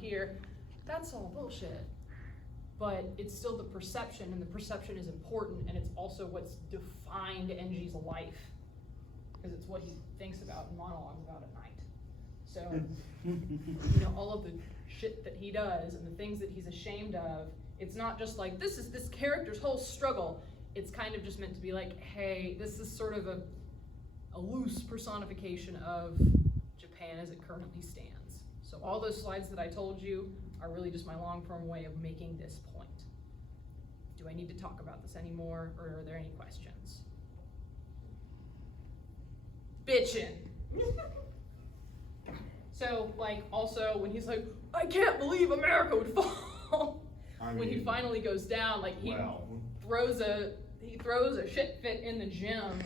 here. That's all bullshit. But it's still the perception, and the perception is important, and it's also what's defined Enji's life. Because it's what he thinks about and monologues about at night. So, you know, all of the shit that he does and the things that he's ashamed of, it's not just like, this is this character's whole struggle. It's kind of just meant to be like, hey, this is sort of a loose personification of Japan as it currently stands. So all those slides that I told you are really just my long-form way of making this point. Do I need to talk about this anymore, or are there any questions? Bitchin'. So, like, also, when he's like, I can't believe America would fall. When he finally goes down, like, he throws a shit fit in the gym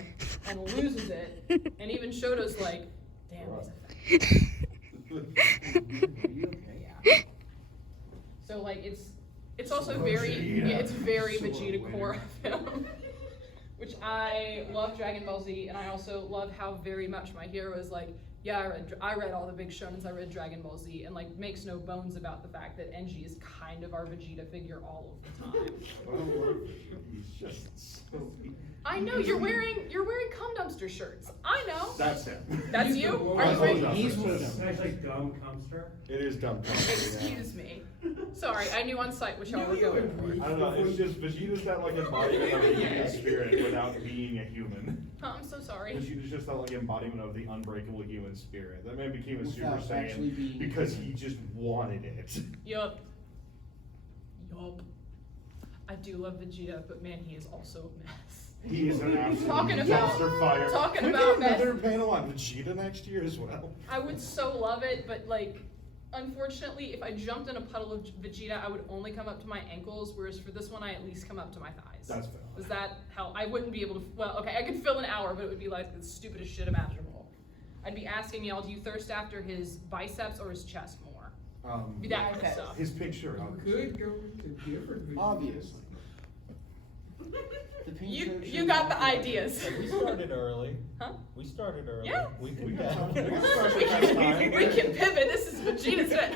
and loses it. And even Shoto's like, damn, he's yeah. So, like, it's also it's very Vegeta core of him. Which I love Dragon Ball Z, and I also love how very much my hero is like, yeah, I read all the big shonens, I read Dragon Ball Z, and like makes no bones about the fact that Enji is kind of our Vegeta figure all of the time. He's just so... I know, you're wearing cum dumpster shirts. I know. That's him. That's you? Are you wearing? He's actually dumb cumster. It is dumb. Excuse me. Sorry, I knew on site which y'all were going for. I don't know, it's just Vegeta's that like embodiment of a human spirit without being a human. Oh, I'm so sorry. Vegeta's just that like embodiment of the unbreakable human spirit. That man became a Super Without actually Saiyan being because human. he just wanted it. Yup. I do love Vegeta, but man, he is also a mess. He is an absolute Talking about- dumpster fire. talking Can we about get another mess. panel on Vegeta next year as well? I would so love it, but like, unfortunately, if I jumped in a puddle of Vegeta, I would only come up to my ankles, whereas for this one, I at least come up to my thighs. That's fair. Is that how, I wouldn't be able to, well, okay, I could fill an hour, but it would be like the stupidest shit imaginable. I'd be asking y'all, do you thirst after his biceps or his chest more? Be that kind of stuff. His picture. Could go to different. Obviously. The pink You shirt got the should- ideas. We started early. Huh? We started early. Yeah. We We can We can pivot, this is Vegeta's set.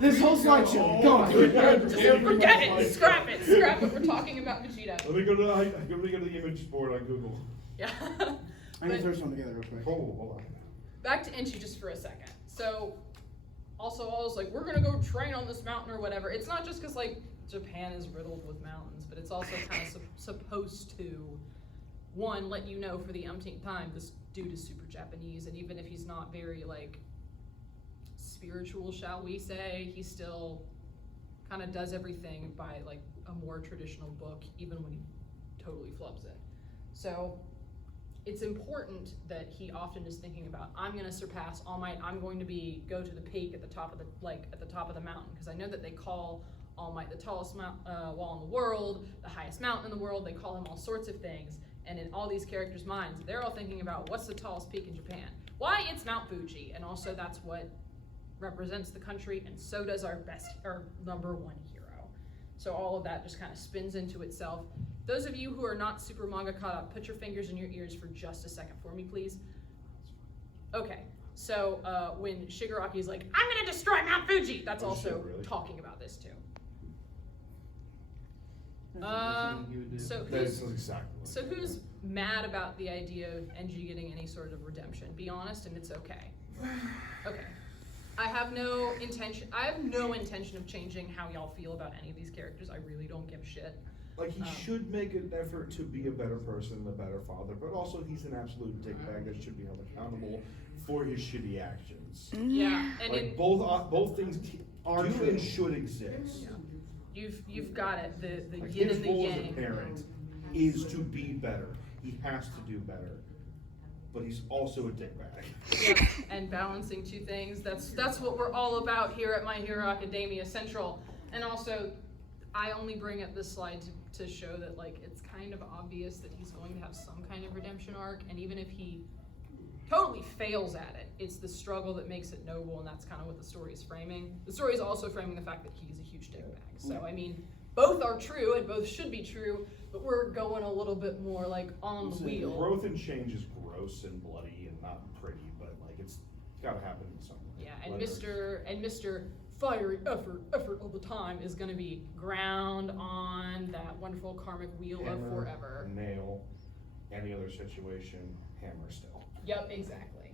This whole slideshow, go on. Just forget it, scrap it, we're talking about Vegeta. Let me go to the image board on Google. Yeah. I need to throw something together real quick. Hold on. Back to Enchi just for a second. So, also I was like, we're gonna go train on this mountain or whatever. It's not just because like Japan is riddled with mountains, but it's also kind of supposed to, one, let you know for the umpteenth time, this dude is super Japanese, and even if he's not very like spiritual, shall we say, he still kind of does everything by like a more traditional book, even when he totally flubs it. So it's important that he often is thinking about, I'm going to surpass All Might. I'm going to go to the peak at the top of the mountain, because I know that they call All Might the tallest wall in the world, the highest mountain in the world. They call him all sorts of things, and in all these characters' minds, they're all thinking about what's the tallest peak in Japan. Why, it's Mount Fuji, and also that's what represents the country, and so does our number one hero. So all of that just kind of spins into itself. Those of you who are not super manga caught up, put your fingers in your ears for just a second for me, please. Okay, so when Shigaraki's like, I'm gonna destroy Mount Fuji, that's also really? talking about this too. That's something he would do. So who's mad about the idea of Enji getting any sort of redemption? Be honest, and it's okay. Okay. I have no intention of changing how y'all feel about any of these characters. I really don't give a shit. Like, he should make an effort to be a better person, a better father, but also he's an absolute dickbag that should be held accountable for his shitty actions. Yeah, and Like, both things are and should exist. yeah. You've got it. The Like, yin his and the role as a yang. parent is to be better. He has to do better. But he's also a dickbag. Yeah, and balancing two things. That's what we're all about here at My Hero Academia Central. And also, I only bring up this slide to show that like it's kind of obvious that he's going to have some kind of redemption arc, and even if he totally fails at it, it's the struggle that makes it noble, and that's kind of what the story is framing. The story is also framing the fact that he's a huge dickbag. So I mean, both are true and both should be true, but we're going a little bit more like on the wheel. Growth and change is gross and bloody and not pretty, but like it's gotta happen in some way. Yeah, and Leonard. Mr. Fiery effort all the time is gonna be ground on that wonderful karmic wheel of Hammer, forever. nail, any other situation, hammer still. Yep, exactly.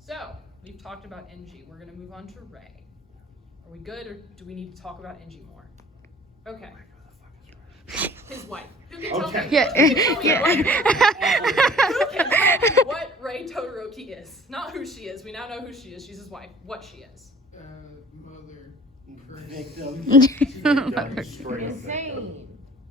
So, we've talked about NG. We're gonna move on to Ray. Are we good, or do we need to talk about NG more? Okay. His wife. Who can tell Okay. me? Yeah. Who can tell me Yeah. Who can tell me what Ray Todoroki is? Not who she is. We now know who she is. She's his wife. What she is. Mother. Victim. Done straight up Insane.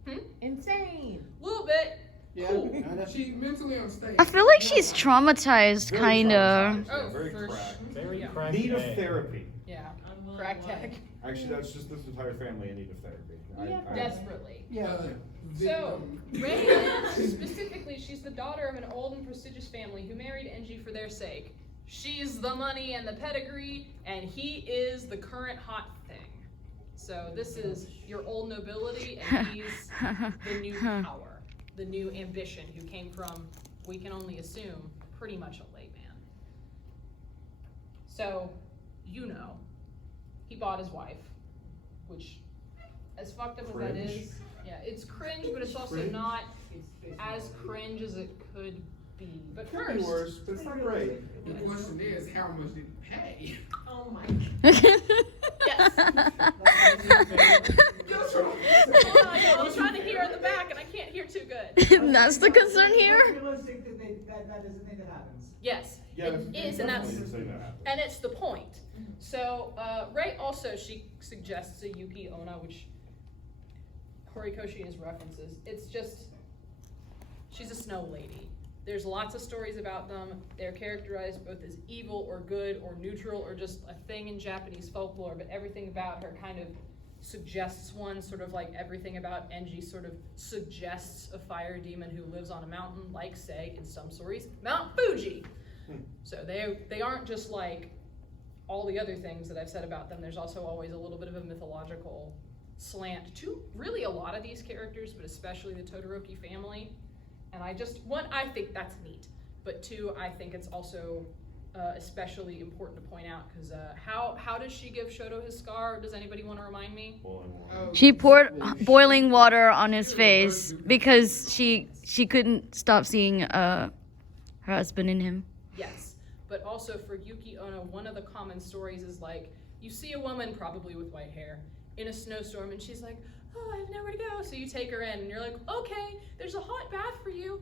Hmm? Insane. A little bit. Yeah. Cool. kinda. She mentally unstable. I feel like she's traumatized, Very kinda. traumatized, Oh, very for cracked. Very Yeah. cracked Need of man. therapy. Yeah. Unwilling Crack wife. tag. Actually, that's just this entire family in need of therapy. Desperately. Yeah. So, Victim. Ray, specifically, she's the daughter of an old and prestigious family who married NG for their sake. She's the money and the pedigree, and he is the current hot thing. So this is your old nobility, and he's the new power, the new ambition who came from, we can only assume, pretty much a layman. So, he bought his wife, which, as fucked up as that Cringe. is, yeah, it's cringe, but it's also Cringe. not as cringe as it could be. But Could be first, worse, but it's not great. The question is, how much did he pay? Oh my. yes. That's what I'm saying. I'm trying to hear in the back, and I can't hear too good. That's the concern here. Realistic that is the thing that happens. Yes, Yeah, it is, and that's definitely say that. and it's the point. So Ray also she suggests a Yuki Onna, which Horikoshi is references. It's just she's a snow lady. There's lots of stories about them. They're characterized both as evil or good or neutral or just a thing in Japanese folklore, but everything about her kind of suggests one, sort of like everything about Enji sort of suggests a fire demon who lives on a mountain, like, say, in some stories, Mount Fuji. So they aren't just like all the other things that I've said about them. There's also always a little bit of a mythological slant to really a lot of these characters, but especially the Todoroki family. And I think that's neat. But two, I think it's also especially important to point out because how does she give Shoto his scar? Does anybody want to remind me? Boiling water. She poured boiling water on his face because she couldn't stop seeing her husband in him. Yes. But also for Yuki Onna, one of the common stories is like, you see a woman probably with white hair in a snowstorm and she's like, oh, I have nowhere to go. So you take her in and you're like, okay, there's a hot bath for you.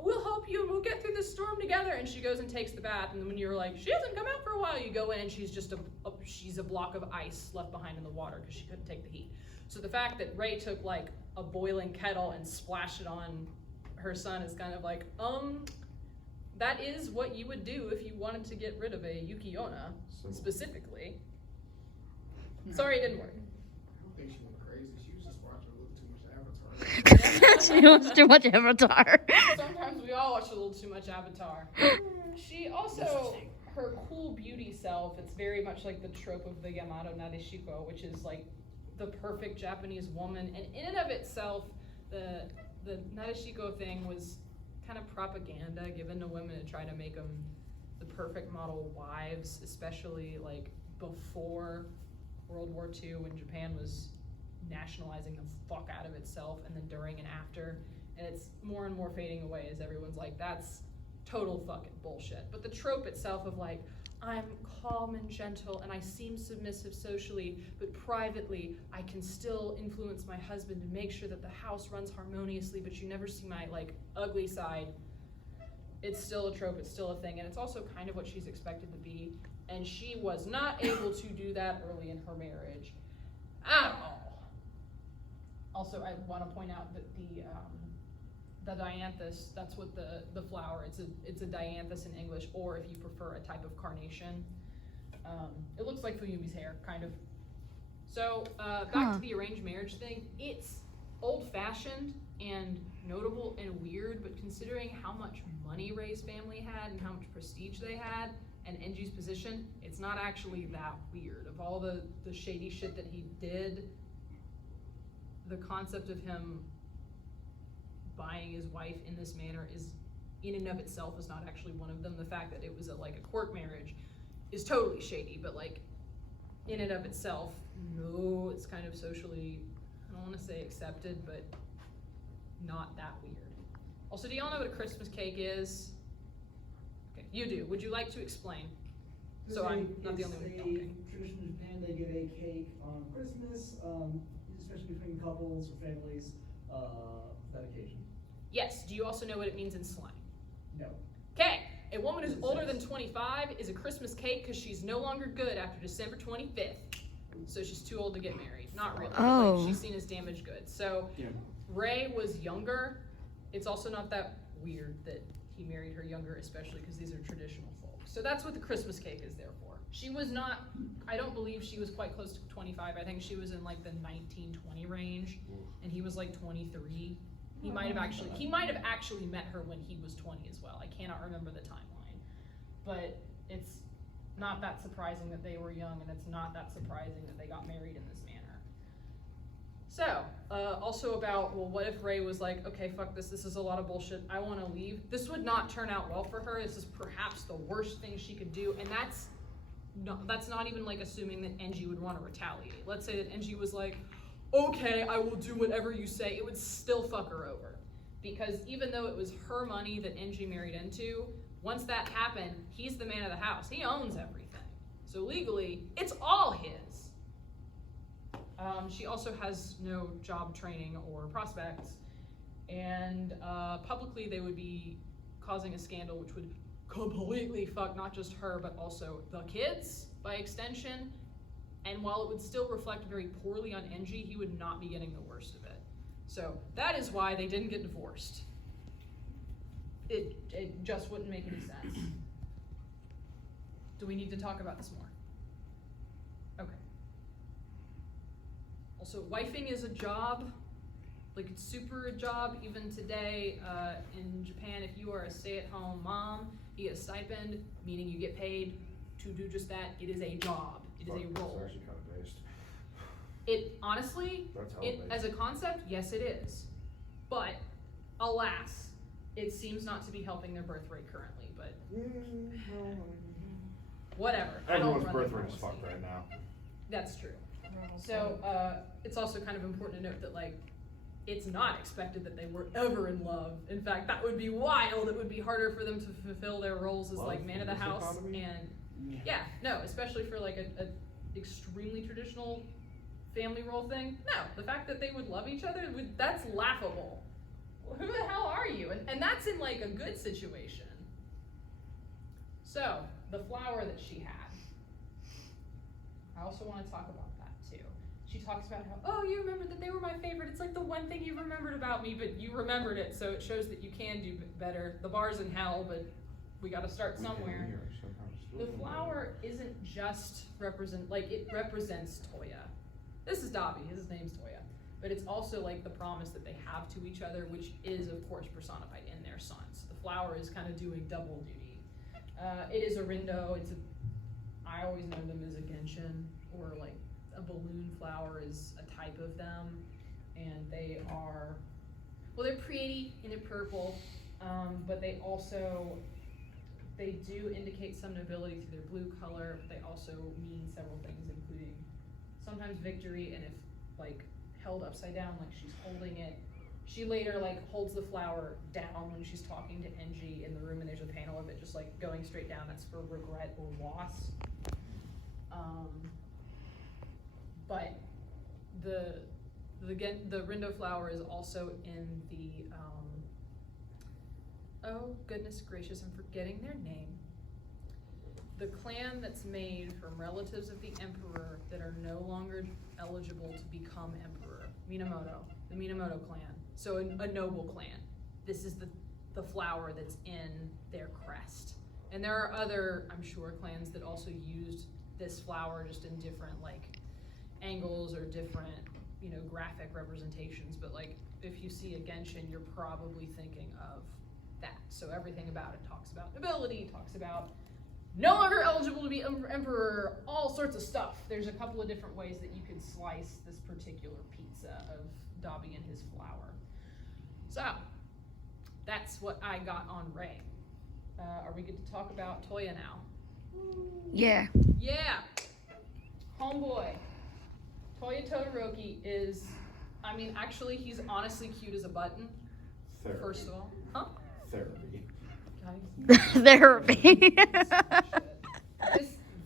We'll help you and we'll get through this storm together. And she goes and takes the bath. And then when you're like, she hasn't come out for a while, you go in and she's just she's a block of ice left behind in the water because she couldn't take the heat. So the fact that Ray took like a boiling kettle and splashed it on her son is kind of like, that is what you would do if you wanted to get rid of a Yuki Onna, specifically. Sorry, it didn't work. I don't think she went crazy. She was just watching a little too much Avatar. She watched too much Avatar. Sometimes we all watch a little too much Avatar. She also, her cool beauty self, it's very much like the trope of the Yamato Nadeshiko, which is like the perfect Japanese woman. And in and of itself, the Nadeshiko thing was kind of propaganda given to women to try to make them the perfect model wives, especially like before World War II when Japan was nationalizing the fuck out of itself, and then during and after. And it's more and more fading away as everyone's like, that's total fucking bullshit. But the trope itself of like, I'm calm and gentle and I seem submissive socially, but privately I can still influence my husband and make sure that the house runs harmoniously, but you never see my like ugly side. It's still a trope, it's still a thing, and it's also kind of what she's expected to be. And she was not able to do that early in her marriage at all. Also, I want to point out that the dianthus, that's what the flower, it's a dianthus in English, or if you prefer, a type of carnation. It looks like Fuyumi's hair, kind of. So, back to the arranged marriage thing. It's old-fashioned and notable and weird, but considering how much money Ray's family had and how much prestige they had, and Enji's position, it's not actually that weird. Of all the shady shit that he did, the concept of him buying his wife in this manner is, in and of itself, is not actually one of them. The fact that it was a court marriage is totally shady, but like in and of itself, no, it's kind of socially, I don't want to say accepted, but not that weird. Also, do y'all know what a Christmas cake is? Okay, you do. Would you like to explain? So I'm not the only one talking. It's a tradition in Japan, they get a cake on Christmas, especially between couples or families, for that occasion. Yes, do you also know what it means in slang? No. Okay, a woman who's older than 25 is a Christmas cake because she's no longer good after December 25th. So she's too old to get married. Not really. Oh. Like, she's seen as damaged goods. So Yeah. Ray was younger. It's also not that weird that he married her younger, especially because these are traditional folk. So that's what the Christmas cake is there for. She was not, I don't believe she was quite close to 25. I think she was in like the 19, 20 range, and he was like 23. He might have actually met her when he was 20 as well. I cannot remember the timeline. But it's not that surprising that they were young, and it's not that surprising that they got married in this manner. So, also about, well, what if Ray was like, okay, fuck this is a lot of bullshit, I want to leave. This would not turn out well for her. This is perhaps the worst thing she could do, and that's not even like assuming that Enji would want to retaliate. Let's say that Enji was like, okay, I will do whatever you say. It would still fuck her over. Because even though it was her money that Enji married into, once that happened, he's the man of the house. He owns everything. So legally, it's all his. She also has no job training or prospects. And publicly, they would be causing a scandal which would completely fuck not just her, but also the kids by extension. And while it would still reflect very poorly on Enji, he would not be getting the worst of it. So that is why they didn't get divorced. It just wouldn't make any sense. Do we need to talk about this more? Okay. Also, wifing is a job. Like, it's super a job. Even today, in Japan, if you are a stay-at-home mom, you get a stipend, meaning you get paid to do just that. It is a job. It is a role. It's actually kind of based. It honestly, That's how it it as a concept, yes, it is. But alas, it seems not to be helping their birth rate currently. But whatever. I don't Everyone's run birth the rate is policy. fucked right now. That's true. So it's also kind of important to note that like it's not expected that they were ever in love. In fact, that would be wild. It would be harder for them to fulfill their roles as like Love man of the in this house economy? and yeah, no, especially for like a extremely traditional family role thing. No, the fact that they would love each other, that's laughable. Well, who the hell are you? And that's in like a good situation. So, the flower that she had. I also want to talk about that too. She talks about how, oh, you remembered that they were my favorite. It's like the one thing you remembered about me, but you remembered it, so it shows that you can do better. The bar's in hell, but we got to start somewhere. The flower isn't just it represents Toya. This is Dabi, his name's Toya. But it's also like the promise that they have to each other, which is of course personified in their son. So the flower is kind of doing double duty. It is a rindo, I always know them as a gentian, or like a balloon flower is a type of them. And they are, well, they're pretty and they're purple, but they do indicate some nobility through their blue color, but they also mean several things, including sometimes victory, and if like held upside down, like she's holding it. She later like holds the flower down when she's talking to Enji in the room, and there's a panel of it just like going straight down. That's for regret or loss. But the rindo flower is also in the oh goodness gracious, I'm forgetting their name. The clan that's made from relatives of the emperor that are no longer eligible to become emperor. Minamoto, the Minamoto clan. So a noble clan. This is the flower that's in their crest. And there are other, I'm sure, clans that also used this flower just in different like angles or different, graphic representations. But like if you see a Genshin, you're probably thinking of that. So everything about it talks about nobility, talks about no longer eligible to be emperor, all sorts of stuff. There's a couple of different ways that you could slice this particular pizza of Dabi and his flower. So, that's what I got on Ray. Are we good to talk about Toya now? Yeah. Yeah. Homeboy. Toya Todoroki is, I mean, actually, he's honestly cute as a button, Therapy. first of all. Huh? Therapy. Guys. Therapy.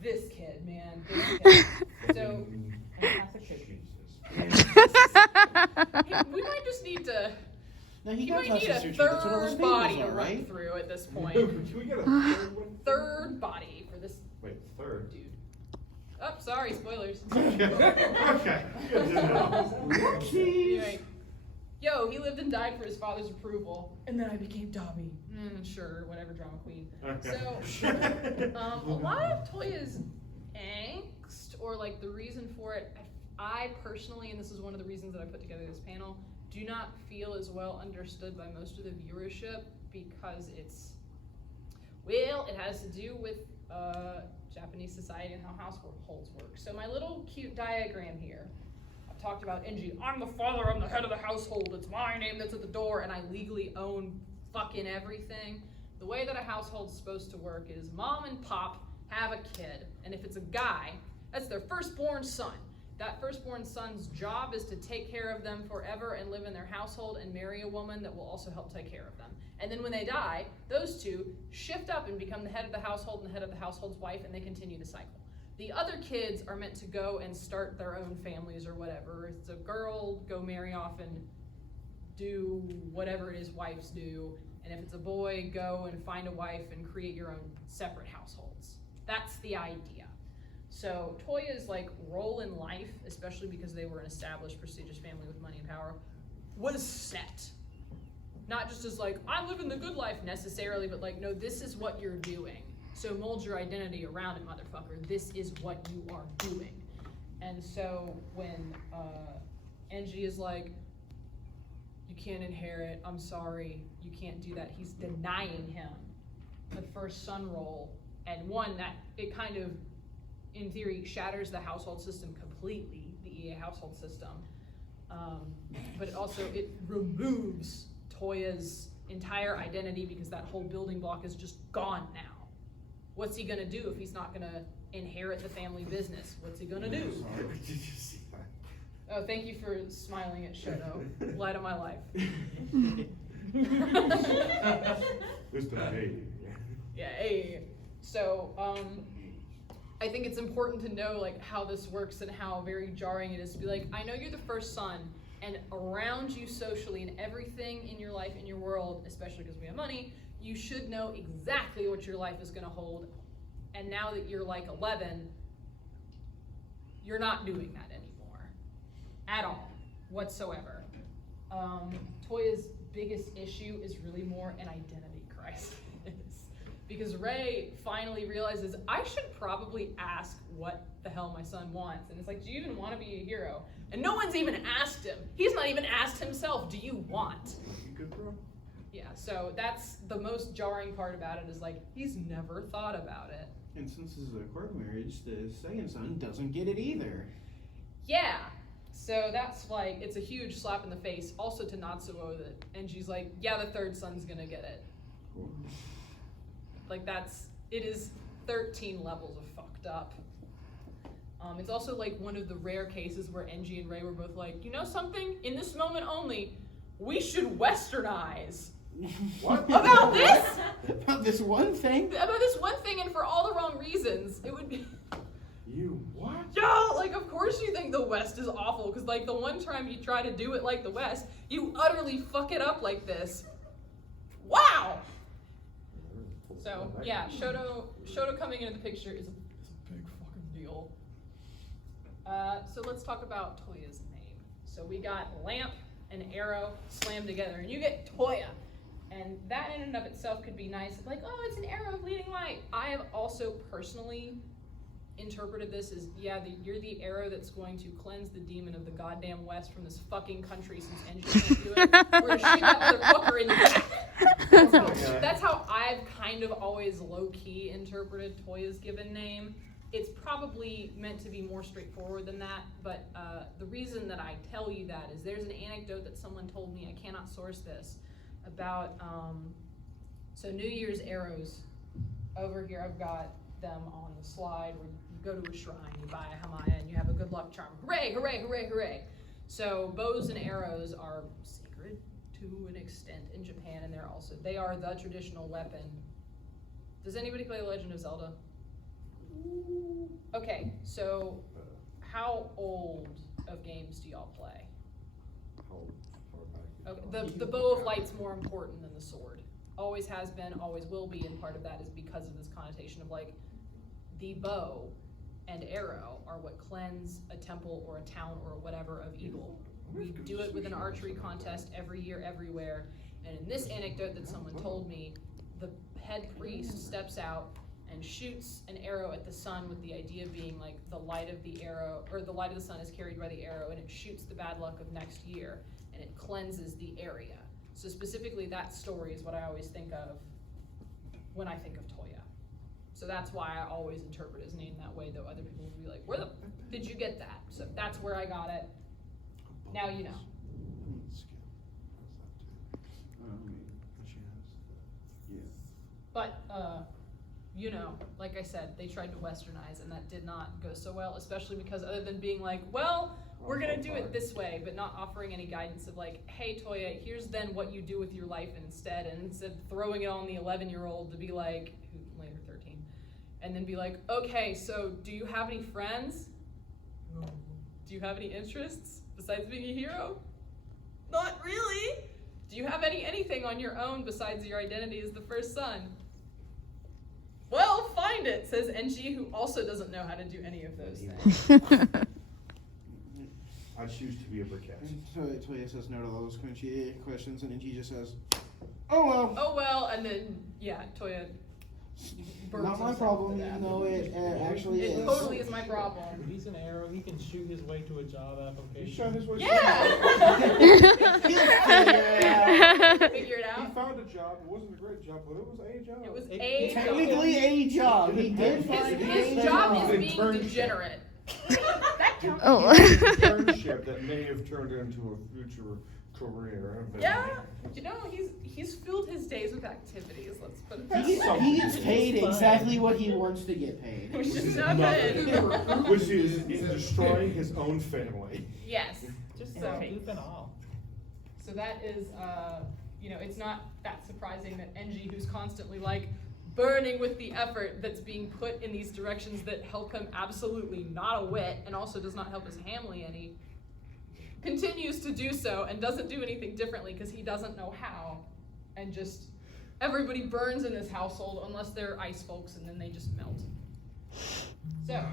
This kid, man. This kid. So, we might just need to, No, he got might need a plastic surgery. That's what all those third babies body are, to run right? through at this point. Can we get a third one? Third body for this Wait, third? dude. Oh, sorry, spoilers. Okay. Good to know. Anyway, yo, he lived and died for his father's approval, and then I became Dobby. Sure, whatever, drama queen. Okay. So, a lot of Toya's angst, or like the reason for it, I personally, and this is one of the reasons that I put together this panel, do not feel as well understood by most of the viewership because it's, well, it has to do with Japanese society and how households work. So my little cute diagram here, I've talked about Enji. I'm the father, I'm the head of the household, it's my name that's at the door, and I legally own fucking everything. The way that a household's supposed to work is mom and pop have a kid, and if it's a guy, that's their firstborn son. That firstborn son's job is to take care of them forever and live in their household and marry a woman that will also help take care of them. And then when they die, those two shift up and become the head of the household and the head of the household's wife, and they continue the cycle. The other kids are meant to go and start their own families or whatever. If it's a girl, go marry off and do whatever it is wives do. And if it's a boy, go and find a wife and create your own separate households. That's the idea. So Toya's like role in life, especially because they were an established, prestigious family with money and power, was set. Not just as like, I'm living the good life necessarily, but like, no, this is what you're doing. So mold your identity around it, motherfucker. This is what you are doing. And so when Enji is like, you can't inherit, I'm sorry, you can't do that, he's denying him the first son role. And one, that it kind of, in theory, shatters the household system completely, the EA household system. But also it removes Toya's entire identity because that whole building block is just gone now. What's he gonna do if he's not gonna inherit the family business? What's he gonna do? Sorry, did you see that? Oh, thank you for smiling at Shoto. Light of my life. Mr. Baby. Yeah, hey. So, I think it's important to know like how this works and how very jarring it is to be like, I know you're the first son, and around you socially and everything in your life, in your world, especially because we have money, you should know exactly what your life is gonna hold. And now that you're like 11, you're not doing that anymore. At all, whatsoever. Toya's biggest issue is really more an identity crisis. Because Ray finally realizes, I should probably ask what the hell my son wants. And it's like, do you even want to be a hero? And no one's even asked him. He's not even asked himself, do you want? You good, bro? Yeah, so that's the most jarring part about it is like, he's never thought about it. And since this is a court marriage, the second son doesn't get it either. Yeah, so that's like, it's a huge slap in the face also to Natsuo that, and she's like, yeah, the third son's gonna get it. Cool. Like it is 13 levels of fucked up. It's also like one of the rare cases where Enji and Ray were both like, you know something? In this moment only, we should westernize. What? About this? About this one thing? About this one thing and for all the wrong reasons. It would be, You what? yo, like of course you think the West is awful, because like the one time you try to do it like the West, you utterly fuck it up like this. Wow! So yeah, Shoto coming into the picture is a big fucking deal. So let's talk about Toya's name. So we got lamp and arrow slammed together, and you get Toya. And that in and of itself could be nice, like, oh, it's an arrow of leading light. I have also personally interpreted this as, yeah, you're the arrow that's going to cleanse the demon of the goddamn West from this fucking country since Enji can't do it. We're gonna shoot that motherfucker in the back. That's how I've kind of always low-key interpreted Toya's given name. It's probably meant to be more straightforward than that, but the reason that I tell you that is there's an anecdote that someone told me, I cannot source this, about, so New Year's arrows. Over here I've got them on the slide where you go to a shrine, you buy a hamaya, and you have a good luck charm. Hooray, hooray, hooray, hooray. So bows and arrows are sacred to an extent in Japan, and they are the traditional weapon. Does anybody play Legend of Zelda? Okay, so how old of games do y'all play? How far back? Okay, the bow of light's more important than the sword. Always has been, always will be, and part of that is because of this connotation of like, the bow and arrow are what cleanse a temple or a town or whatever of evil. We do it with an archery contest every year, everywhere. And in this anecdote that someone told me, the head priest steps out and shoots an arrow at the sun with the idea being like the light of the arrow, or the light of the sun is carried by the arrow, and it shoots the bad luck of next year, and it cleanses the area. So specifically that story is what I always think of when I think of Toya. So that's why I always interpret his name that way, though other people will be like, where the did you get that? So that's where I got it. Now you know. But, you know, like I said, they tried to westernize, and that did not go so well, especially because other than being like, well, we're gonna do it this way, but not offering any guidance of like, hey, Toya, here's then what you do with your life instead, and instead throwing it on the 11-year-old to be like, who later 13, and then be like, okay, so do you have any friends? Do you have any interests besides being a hero? Not really. Do you have anything on your own besides your identity as the first son? Well, find it, says NG, who also doesn't know how to do any of those things. I choose to be a briquette. Toya says no to all those questions, and then she just says, "Oh well." Oh well, and then yeah, Toya burns Not my himself problem, to death. even though it actually It is. totally is my problem. He's an arrow. He can shoot his way to a job application. He shot his way. Yeah. Figure it He out. found a job. It wasn't a great job, but it was a job. It was It- a job. Technically a job. He did find His a job is An being internship. degenerate. That counts. Oh. Internship that may have turned into a future career. But Yeah, you know, he's filled his days with activities, let's put it that He way. he gets paid exactly what he wants to get paid. Which is Nothing. nothing. Which is in destroying his own family. Yes. Just So- goof and all. So that is, you know, it's not that surprising that NG, who's constantly like burning with the effort that's being put in these directions that help him absolutely not a whit, and also does not help his family any, continues to do so and doesn't do anything differently because he doesn't know how, and just everybody burns in this household unless they're ice folks, and then they just melt. So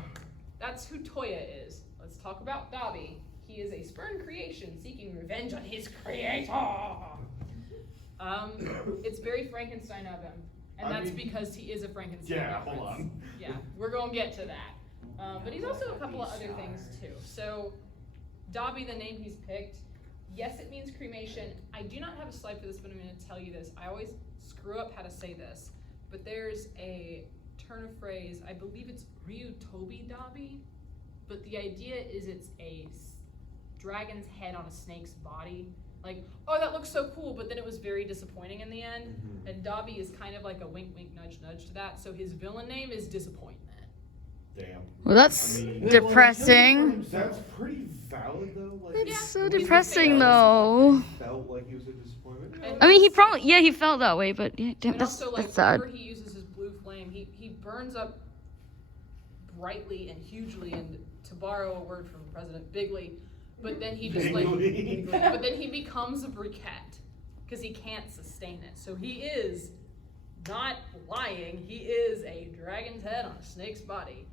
that's who Toya is. Let's talk about Dabi. He is a spurn creation seeking revenge on his creator. It's very Frankenstein of him, and I that's mean- because he is a Frankenstein. Yeah, reference. hold on. Yeah, we're gonna get to that. But he's also a couple of other things too. So, Dabi, the name he's picked, yes, it means cremation. I do not have a slide for this, but I'm going to tell you this. I always screw up how to say this, but there's a turn of phrase. I believe it's Ryutobi Dabi, but the idea is it's a dragon's head on a snake's body. Like, oh, that looks so cool, but then it was very disappointing in the end. Mhm. And Dabi is kind of like a wink, wink, nudge, nudge to that. So his villain name is Disappointment. Damn. Well, that's I mean- depressing. That's pretty valid though. Like, It's Yeah. so He's depressing, a though. felt like he was a disappointment. And- I mean, he probably, yeah, he felt that way, but yeah, damn, And that's, also, like, that's sad. whenever he uses his blue flame, he burns up brightly and hugely, and to borrow a word from President Bigley, but then he just Bigley. but then he becomes a briquette because he can't sustain it. So he is not lying. He is a dragon's head on a snake's body.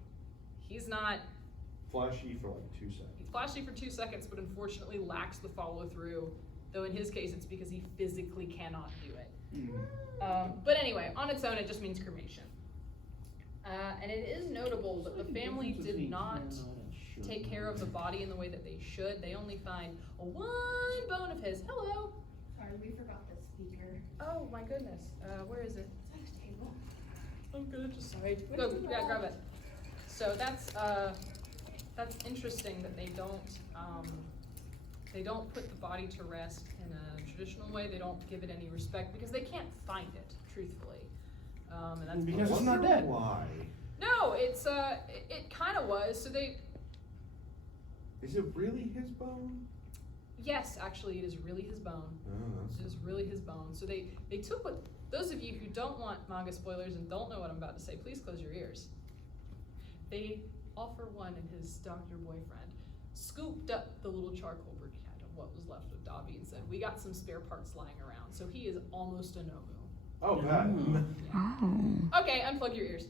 He's not. Flashy for like 2 seconds. He's flashy for 2 seconds, but unfortunately lacks the follow through. Though in his case, it's because he physically cannot do it. But anyway, on its own, it just means cremation. And it is notable that the family did not take care of the body in the way that they should. They only find one bone of his. Hello. Sorry, we forgot the speaker. Oh my goodness. Where is it? It's on the table. I'm gonna just sorry. Go, yeah, grab it. So that's interesting that they don't put the body to rest in a traditional way. They don't give it any respect because they can't find it, truthfully. And that's Because I it's not wonder dead. Why? No, it's it kind of was. So they, Is it really his bone? yes, actually, it is really his bone. Oh, It is really his bone. So they took what. Those of you who don't want manga spoilers and don't know what I'm about to say, please close your ears. They, all for one and his doctor boyfriend, scooped up the little charcoal briquette of what was left of Dobby and said, "We got some spare parts lying around." So he is almost a Nomu. Oh, God. Oh. Okay, unplug your ears.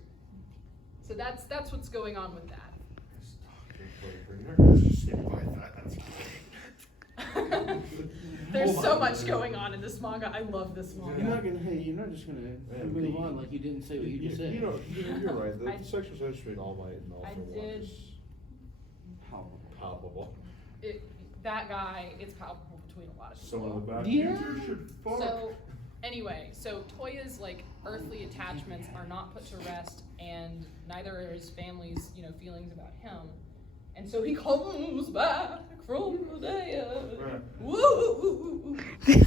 So that's what's going on with that. This doctor boyfriend, you're gonna just skip by that. That's There's Hold so on. much going on in this manga. I love this You're manga. not gonna. Hey, you're not just gonna move on like you didn't say what you just said. You know, you're right. The I- sexual tension between All Might and All I for One did- is palpable. That guy, it's palpable between a lot of people. Someone in the back. Yeah. You two should fuck. So, anyway, so Toya's like earthly attachments are not put to rest, and neither are his family's, feelings about him. And so he comes back from the dead. Right. Woo! And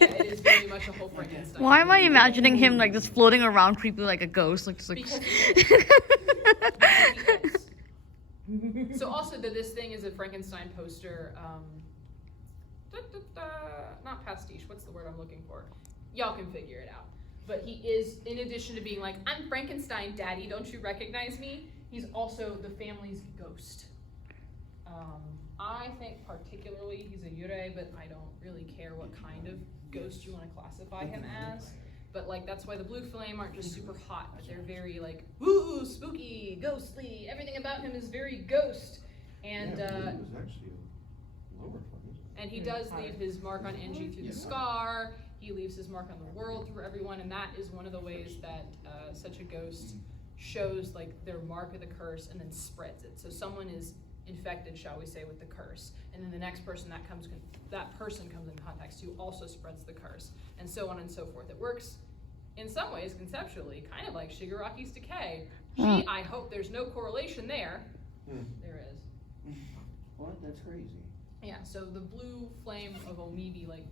it is very much a whole Frankenstein. Why am I imagining him like just floating around creepy like a ghost? Like, just like Because So also this thing is a Frankenstein poster. Not pastiche. What's the word I'm looking for? Y'all can figure it out. But he is, in addition to being like, "I'm Frankenstein, Daddy, don't you recognize me?" He's also the family's ghost. I think particularly he's a yurei, but I don't really care what kind of ghost you want to classify him as. But like that's why the blue flame aren't just super hot, but they're very like woo, spooky, ghostly. Everything about him is very ghost. And yeah, Blue was actually a lower flame. and he does leave his mark on Enji through the scar. He leaves his mark on the world through everyone, and that is one of the ways that such a ghost shows like their mark of the curse and then spreads it. So someone is infected, shall we say, with the curse, and then the next person that person comes in contact to also spreads the curse, and so on and so forth. It works in some ways conceptually, kind of like Shigaraki's decay. Gee, I hope there's no correlation there. There is. What? That's crazy. Yeah, so the blue flame of Omibi, like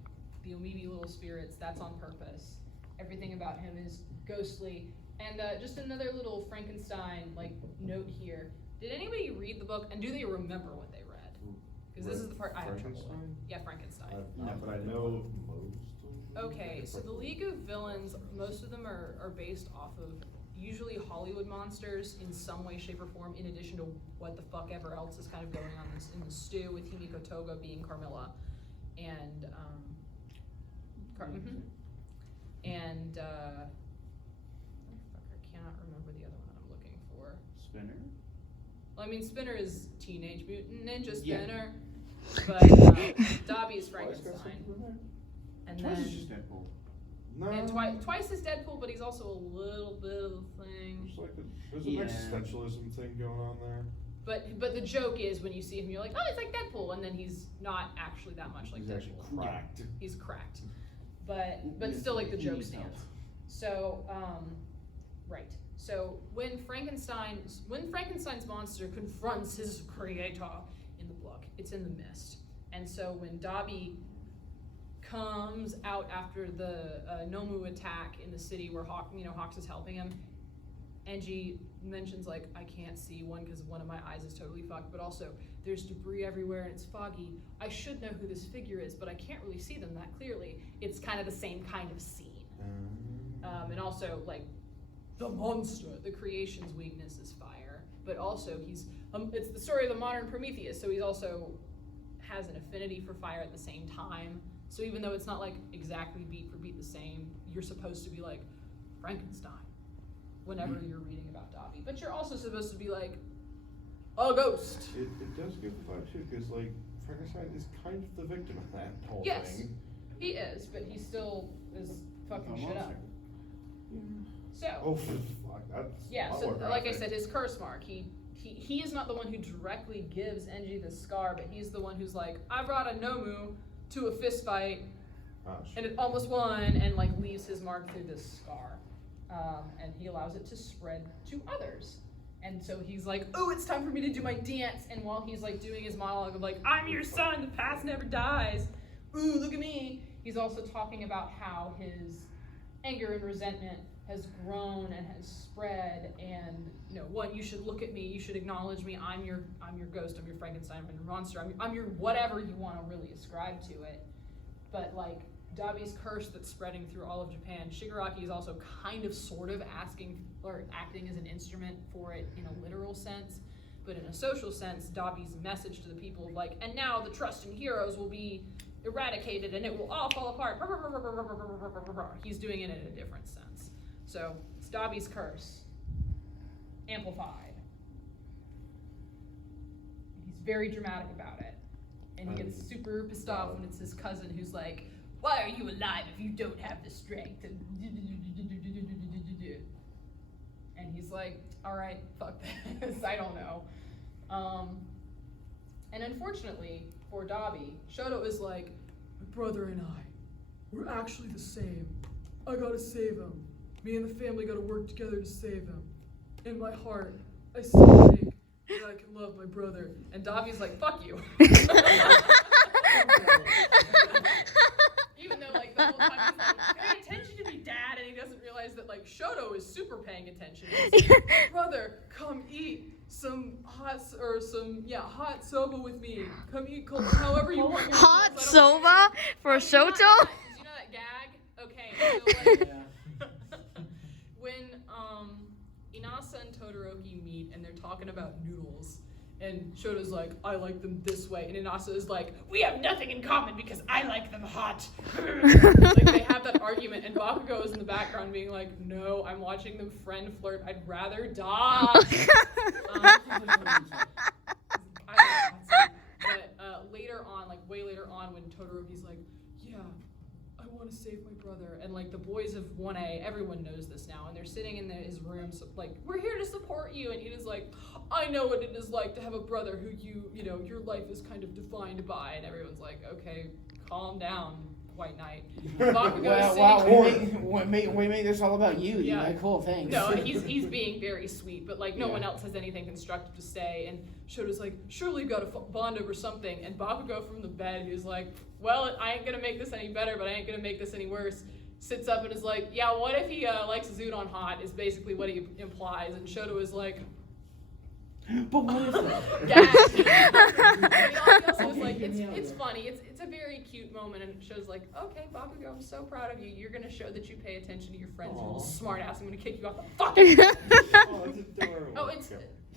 the Omibi little spirits, that's on purpose. Everything about him is ghostly. And just another little Frankenstein like note here. Did anybody read the book, and do they remember what they read? Because this is the part I have trouble with. Frankenstein? Yeah, Frankenstein. But I know most of them. Okay, so the League of Villains, most of them are based off of usually Hollywood monsters in some way, shape, or form, in addition to what the fuck ever else is kind of going on in the stew, with Himiko Toga being Carmilla. And, and, I cannot remember the other one I'm looking for. Spinner. Well, I mean, Spinner is Teenage Mutant Ninja Yeah. Spinner, but Dobby is Frankenstein. And Twice is then, just Deadpool. No. and Twice is Deadpool, but he's also a little bit of a thing. There's an Yeah. existentialism thing going on there. But the joke is when you see him, you're like, oh, it's like Deadpool, and then he's not actually that much like He's actually Deadpool. cracked. He's cracked, but still like the He joke needs help. stands. So right. So when Frankenstein's monster confronts his creator in the book, it's in the mist. And so when Dobby comes out after the Nomu attack in the city where Hawks is helping him, Enji mentions like, I can't see, one because one of my eyes is totally fucked, but also there's debris everywhere and it's foggy. I should know who this figure is, but I can't really see them that clearly. It's kind of the same kind of scene. And also like the monster, the creation's weakness is fire, but also he's it's the story of the modern Prometheus, so he's also has an affinity for fire at the same time. So even though it's not like exactly beat for beat the same, you're supposed to be like Frankenstein whenever you're reading about Dobby, but you're also supposed to be like a ghost. It does give the vibe too, because like Frankenstein is kind of the victim of that whole Yes, thing. he is, but he still is fucking A shit up. monster. So Oh fuck, that's yeah, a lot so more like I graphic. said, his curse mark, he is not the one who directly gives Enji the scar, but he's the one who's like, I brought a Nomu to a fist fight, Ah, and shit. it almost won, and like leaves his mark through this scar, and he allows it to spread to others. And so he's like, oh, it's time for me to do my dance. And while he's like doing his monologue of like, I'm your son, the past never dies. Ooh, look at me. He's also talking about how his anger and resentment has grown and has spread, and one, you should look at me, you should acknowledge me. I'm your ghost, I'm your Frankenstein, I'm your monster, I'm your whatever you want to really ascribe to it. But like Dabi's curse that's spreading through all of Japan, Shigaraki is also kind of sort of acting as an instrument for it in a literal sense, but in a social sense, Dabi's message to the people of like, and now the trust in heroes will be eradicated and it will all fall apart. He's doing it in a different sense. So it's Dabi's curse amplified. He's very dramatic about it, and he gets super pissed off when it's his cousin who's like, why are you alive if you don't have the strength? And he's like, all right, fuck this, I don't know. And unfortunately for Dabi, Shoto is like, my brother and I, we're actually the same. I gotta save him. Me and the family gotta work together to save him. In my heart, I still think that I can love my brother. And Dabi's like, fuck you. Even though like the whole time he's like, pay attention to me, Dad, and he doesn't realize that like Shoto is super paying attention. He's like, brother, come eat some hot soba with me. Come eat cold, however you want. Hot soba for Shoto? Do you know that gag? Okay, so like when Inasa and Todoroki meet and they're talking about noodles, and Shoto's like, I like them this way, and Inasa is like, we have nothing in common because I like them hot. Like they have that argument, and Bakugo is in the background being like, no, I'm watching them friend flirt. I'd rather die. But later on, like way later on, when Todoroki's like, yeah, I want to save my brother, and like the boys of 1A, everyone knows this now, and they're sitting in his room, so, like, we're here to support you, and Ina's like, I know what it is like to have a brother who your life is kind of defined by, and everyone's like, okay, calm down, White Knight. We make this all about you. Yeah. Like, cool, thanks. No, he's being very sweet, but like no one else has anything constructive to say, and Shoto's like, surely you got to bond over something, and Bakugo from the bed, who's like, well, I ain't gonna make this any better, but I ain't gonna make this any worse, sits up and is like, yeah, what if he likes Zudon hot, is basically what he implies, and Shoto is like, but what if yeah. He also was like, it's funny, it's a very cute moment, and it shows like, okay, Bakugo, I'm so proud of you, you're gonna show that you pay attention to your friends, you're a little smart ass, I'm gonna kick you off the fucking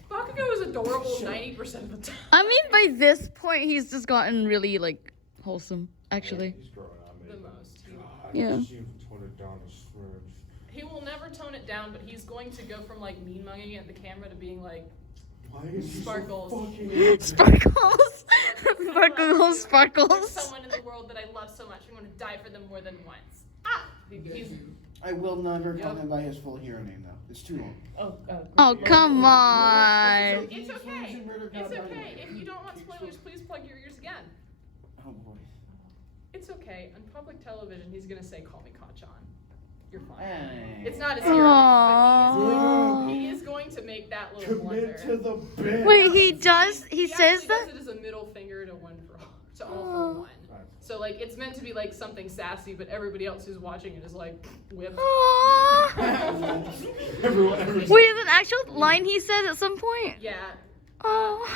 Bakugo is adorable 90% of the time. I mean, by this point, he's just gotten really, like, wholesome, actually. He's growing on me. The most. Yeah. He will never tone it down, but he's going to go from like mean mugging at the camera to being like, Why is he Sparkles. so fucking Sparkles. There's Sparkles. someone in the world that I love so much, I'm going to die for them more than once. Ah! He's, I will never call him by his full hero name, though. It's too long. Oh, come on. it's okay. It's okay. If you don't want spoilers, please plug your ears again. Oh, boy. It's okay. On public television, he's going to say, call me Kanchan. You're fine. Hey. It's not his hero, but he is going to make that little blunder. Commit to the bit. Wait, he does? He says actually that? does it as a middle finger to all for one. So like it's meant to be like something sassy, but everybody else who's watching it is like whipped. Aww. Everyone. Wait, is an actual line he said at some point? Yeah. Oh.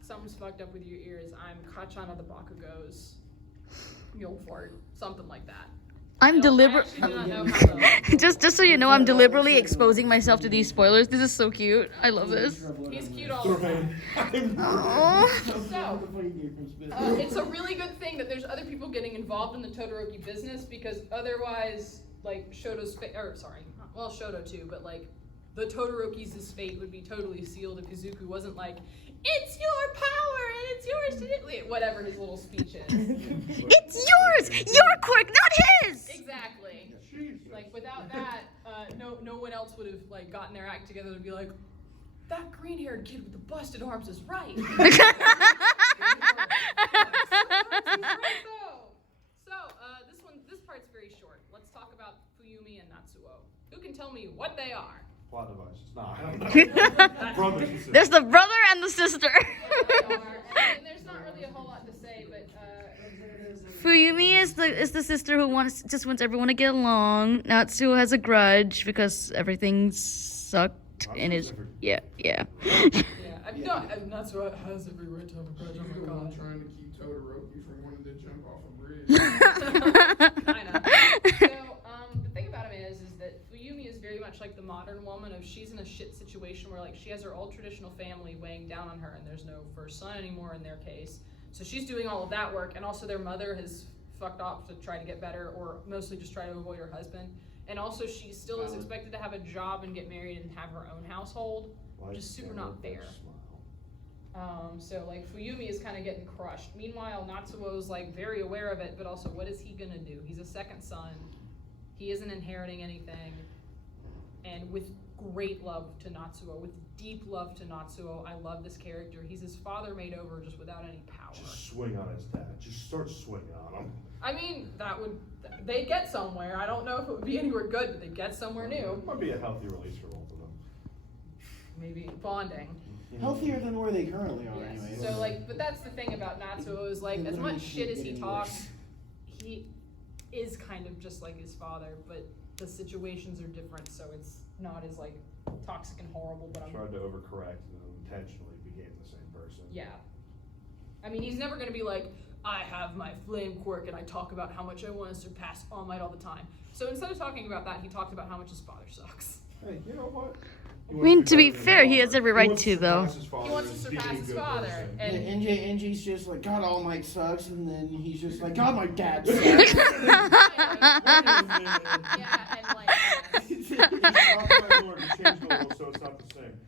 Something's fucked up with your ears. I'm Kanchan of the Bakugos. You'll fart. Something like that. I'm deliberate. just so you know, I'm deliberately exposing myself to these spoilers. This is so cute. I love this. He's cute all the time. Oh. So, it's a really good thing that there's other people getting involved in the Todoroki business, because otherwise, like, Shoto too, but like, the Todoroki's fate would be totally sealed if Izuku wasn't like, it's your power and it's yours to do, whatever his little speech is. It's yours! Your quirk, not his! Exactly. Like, without that, no one else would have, like, gotten their act together to be like, that green-haired kid with the busted arms is right. He's right, though. So, this part's very short. Let's talk about Fuyumi and Natsuo. Who can tell me what they are? Plot devices. No, I don't know. Brothers and sisters. There's the brother and the sister. Yeah, they are. And there's not really a whole lot to say, but Fuyumi is the sister who just wants everyone to get along. Natsuo has a grudge because everything sucked in his. Yeah. Yeah, I'm not what has every right to have a grudge. You Oh the my one god. trying to keep Todoroki from wanting to jump off a bridge. Kinda. So, the thing about him is that Fuyumi is very much like the modern woman of she's in a shit situation where like she has her old traditional family weighing down on her and there's no first son anymore in their case. So she's doing all of that work and also their mother has fucked off to try to get better or mostly just try to avoid her husband. And also she still is expected to have a job and get married and have her own household, which is super not fair. So like Fuyumi is kind of getting crushed. Meanwhile, Natsuo is like very aware of it, but also what is he gonna do? He's a second son. He isn't inheriting anything. And with great love to Natsuo, with deep love to Natsuo, I love this character. He's his father made over just without any power. Just swing on his dad. Just start swinging on him. I mean, they get somewhere. I don't know if it would be anywhere good, but they get somewhere new. Might be a healthy release for both of them. Maybe bonding. Healthier than where they currently are, Yes. anyways. So like, but that's the thing about Natsuo is like, They as literally much shit as he keep getting talks, worse. he is kind of just like his father, but the situations are different, so it's not as like toxic and horrible. But I'm Tried to overcorrect and then intentionally became the same person. yeah. I mean, he's never gonna be like, I have my flame quirk and I talk about how much I want to surpass All Might all the time. So instead of talking about that, he talked about how much his father sucks. Hey, you know what? I mean, to be fair, he has every right to, though. He wants to surpass his father, And and NJ's just like, God, All Might sucks, and then he's just like, God, my dad sucks. yeah, and like. So it's not the same.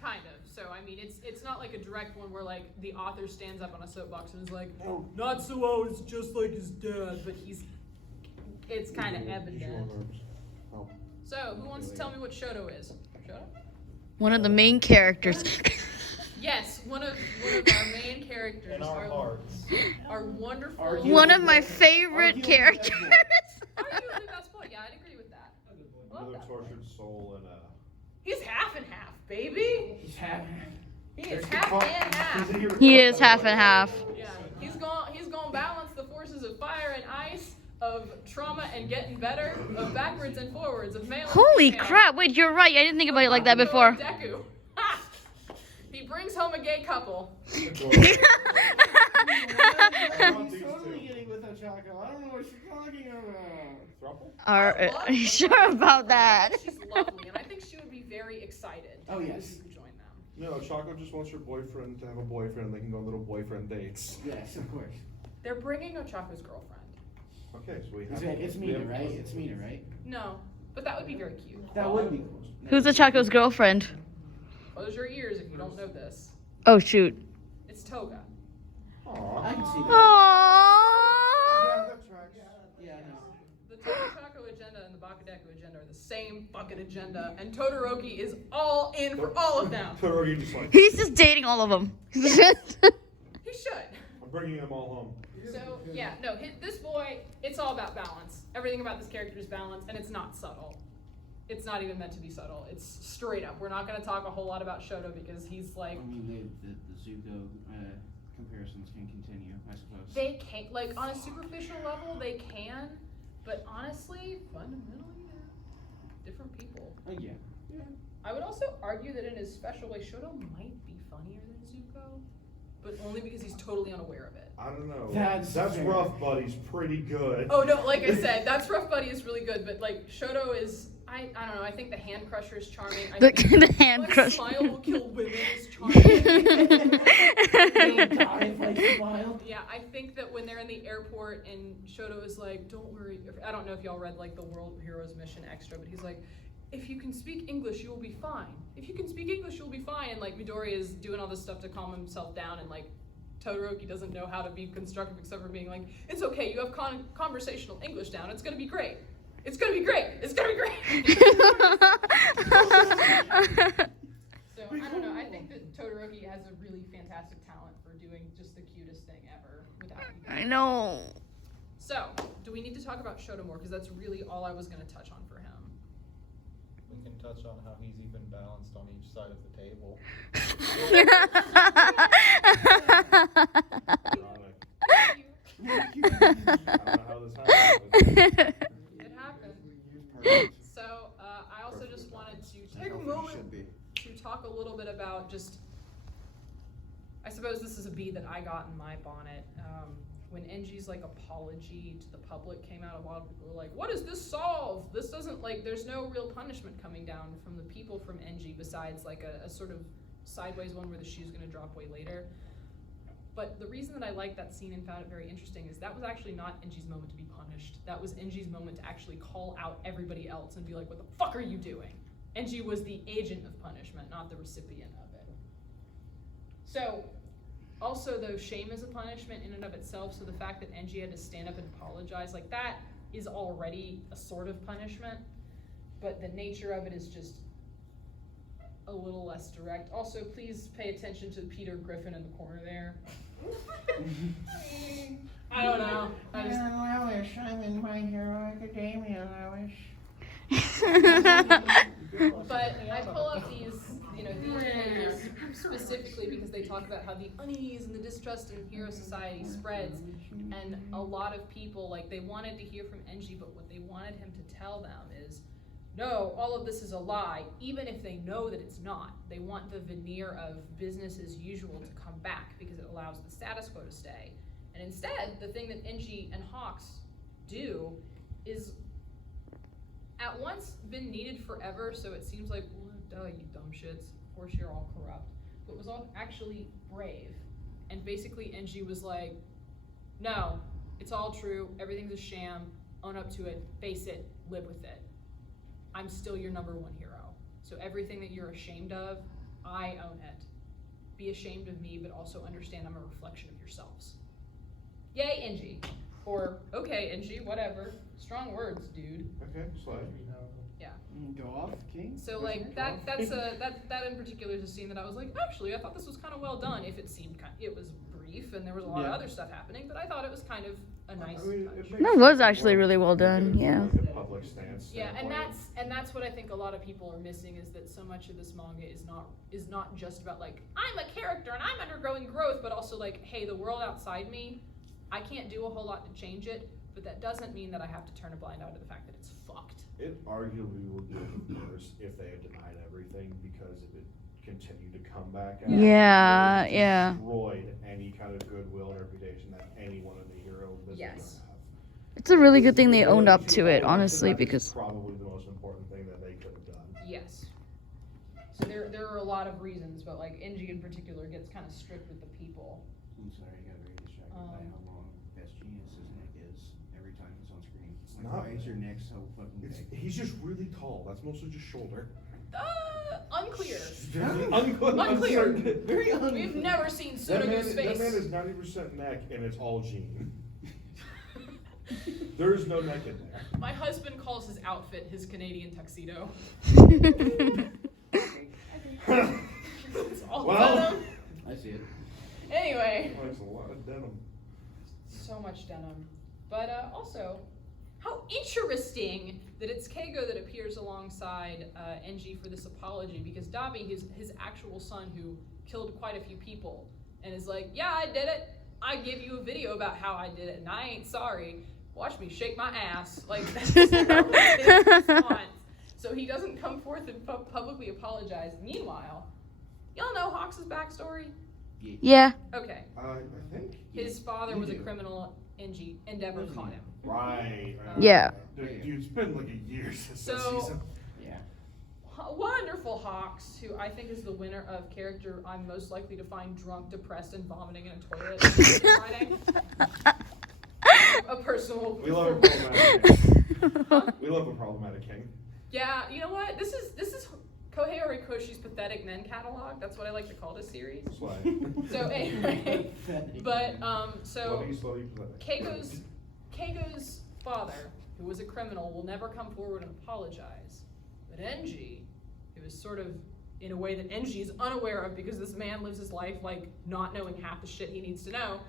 Kind of. So I mean, it's not like a direct one where like the author stands up on a soapbox and is like, Oh. Natsuo is just like his dad, but it's kind of evident. Oh. So who wants to tell me what Shoto is? Shoto? One of the main characters. Yes, one of our main characters. In our hearts. Our wonderful. Arguably One of my favorite Arguably characters. Arguably best boy. Yeah, I'd agree with that. Love Another that. tortured soul and He's half and half, baby. He's happy. He is half and half. He is half and half. Yeah, he's gonna balance the forces of fire and ice, of trauma and getting better, of backwards and forwards, of male. and Holy female. crap! Wait, you're right. I didn't think about it like that Deku before. and Deku. Ha! He brings home a gay couple. He's totally getting with Ochako. I don't know what she's talking about. Are you sure about that? She's lovely, and I think she would be very excited to Oh, have yes. you join them. No, Choco just wants her boyfriend to have a boyfriend. They can go on little boyfriend dates. Yes, of course. They're bringing Ochako's girlfriend. Okay, so we have. It's Mina, right? It's Mina, right? No, but that would be very cute. That would be cool. Who's the Chaco's girlfriend? Close your ears if you don't know this. Oh shoot. It's Toga. Aww. I can see that. Aww. that tracks. Yeah, I know. The Toga Chaco agenda and the Bakudeku agenda are the same fucking agenda, and Todoroki is all in for all of them. Todoroki just like, He's just dating all of them. He should. I'm bringing them all home. So, yeah, no, this boy, it's all about balance. Everything about this character is balance, and it's not subtle. It's not even meant to be subtle. It's straight up. We're not going to talk a whole lot about Shoto because he's like... I mean, the Zuko comparisons can continue, I suppose. They can't, like, on a superficial level, they can, but honestly, fundamentally, they're different people. Yeah. I would also argue that in his special way, Shoto might be funnier than Zuko, but only because he's totally unaware of it. I don't know. That's fair. Rough Buddy's pretty good. Oh no, like I said, that's Rough Buddy is really good, but like Shoto is, I don't know, I think the hand crusher is charming. I think The hand my crusher. smile will kill women is charming. Yeah, I think that when they're in the airport and Shoto is like, don't worry, I don't know if y'all read like the World Heroes Mission Extra, but he's like, if you can speak English, you will be fine. If you can speak English, you'll be fine. And like Midori is doing all this stuff to calm himself down, and like Todoroki doesn't know how to be constructive except for being like, it's okay, you have conversational English down, it's gonna be great. It's gonna be great. It's gonna be great. So I don't know. I think that Todoroki has a really fantastic talent for doing just the cutest thing ever without. I know. So, do we need to talk about Shoto more? Because that's really all I was gonna touch on for him. We can touch on how he's even balanced on each side of the table. suppose this is a bee that I got in my bonnet. When Enji's like apology to the public came out, a lot of people were like, what does this solve? This doesn't, like, there's no real punishment coming down from the people from Enji besides like a sort of sideways one where the shoe's gonna drop way later. But the reason that I liked that scene and found it very interesting is that was actually not Enji's moment to be punished. That was Enji's moment to actually call out everybody else and be like, what the fuck are you doing? Enji was the agent of punishment, not the recipient of it. So, also though, shame is a punishment in and of itself, so the fact that Enji had to stand up and apologize, like that is already a sort of punishment, but the nature of it is just a little less direct. Also, please pay attention to Peter Griffin in the corner there. I don't know. I just... Lois, I'm in My Hero Academia, Lois. But I pull up these, you know, these images specifically because they talk about how the unease and the distrust in hero society spreads, and a lot of people, like, they wanted to hear from Enji, but what they wanted him to tell them is, no, all of this is a lie, even if they know that it's not. They want the veneer of business as usual to come back because it allows the status quo to stay. And instead, the thing that Enji and Hawks do is at once been needed forever, so it seems like, well, duh, you dumb shits, of course you're all corrupt, but was all actually brave. And basically Enji was like, no, it's all true, everything's a sham, own up to it, face it, live with it. I'm still your #1 hero. So everything that you're ashamed of, I own it. Be ashamed of me, but also understand I'm a reflection of yourselves. Yay, Enji. Or, okay, Enji, whatever. Strong words, dude. Okay, slide. Yeah. Go off, King. So like that in particular is a scene that I was like, actually, I thought this was kind of well done. If it seemed it was brief and there was a lot of other stuff happening, but I thought it was kind of a nice touch. That was actually really well done, yeah. Like a public stance. Yeah, and standpoint. that's what I think a lot of people are missing, is that so much of this manga is not just about like, I'm a character and I'm undergoing growth, but also like, hey, the world outside me, I can't do a whole lot to change it, but that doesn't mean that I have to turn a blind eye to the fact that it's fucked. It arguably would be worse if they had denied everything, because if it continued to come back out, Yeah, it would have yeah. destroyed any kind of goodwill and reputation that anyone in the hero business Yes. would have. It's a really good thing they The owned ability up to to it, own up to honestly, that is because probably the most important thing that they could have done. Yes. So there are a lot of reasons, but like Enji in particular gets kind of strict with the people. I'm sorry, I got very distracted by how long Best Genius's neck is every time he's on screen. Like, not. why is your neck so fucking big? He's just really tall. That's mostly just shoulder. Unclear. Unclear. Very We've never seen That man Sudoku's face. is 90% neck and it's all gene. There is no neck in there. My husband calls his outfit his Canadian tuxedo. It's all Well. denim. I see it. Anyway, Oh, it's a lot of denim. so much denim. But also, how interesting that it's Keigo that appears alongside Enji for this apology, because Dabi, his actual son who killed quite a few people, and is like, yeah, I did it. I gave you a video about how I did it, and I ain't sorry. Watch me shake my ass. Like, that's his response. So he doesn't come forth and publicly apologize. Meanwhile, y'all know Hawks' backstory? yeah. Okay. I think. His father you was a do. criminal. Endeavor caught him. Right. Yeah. Dude, it's been like a year since So- that season. Yeah. Wonderful Hawks, who I think is the winner of character I'm most likely to find drunk, depressed, and vomiting in a toilet Friday. A personal. We love a problematic king. We love a problematic king. Yeah, you know what? This is Kohei Horikoshi's Pathetic Men catalog. That's what I like to call this series. Slide. So anyway, but so Slowly, pathetic. Keigo's father, who was a criminal, will never come forward and apologize. But Enji, who is sort of in a way that Enji is unaware of because this man lives his life like not knowing half the shit he needs to know,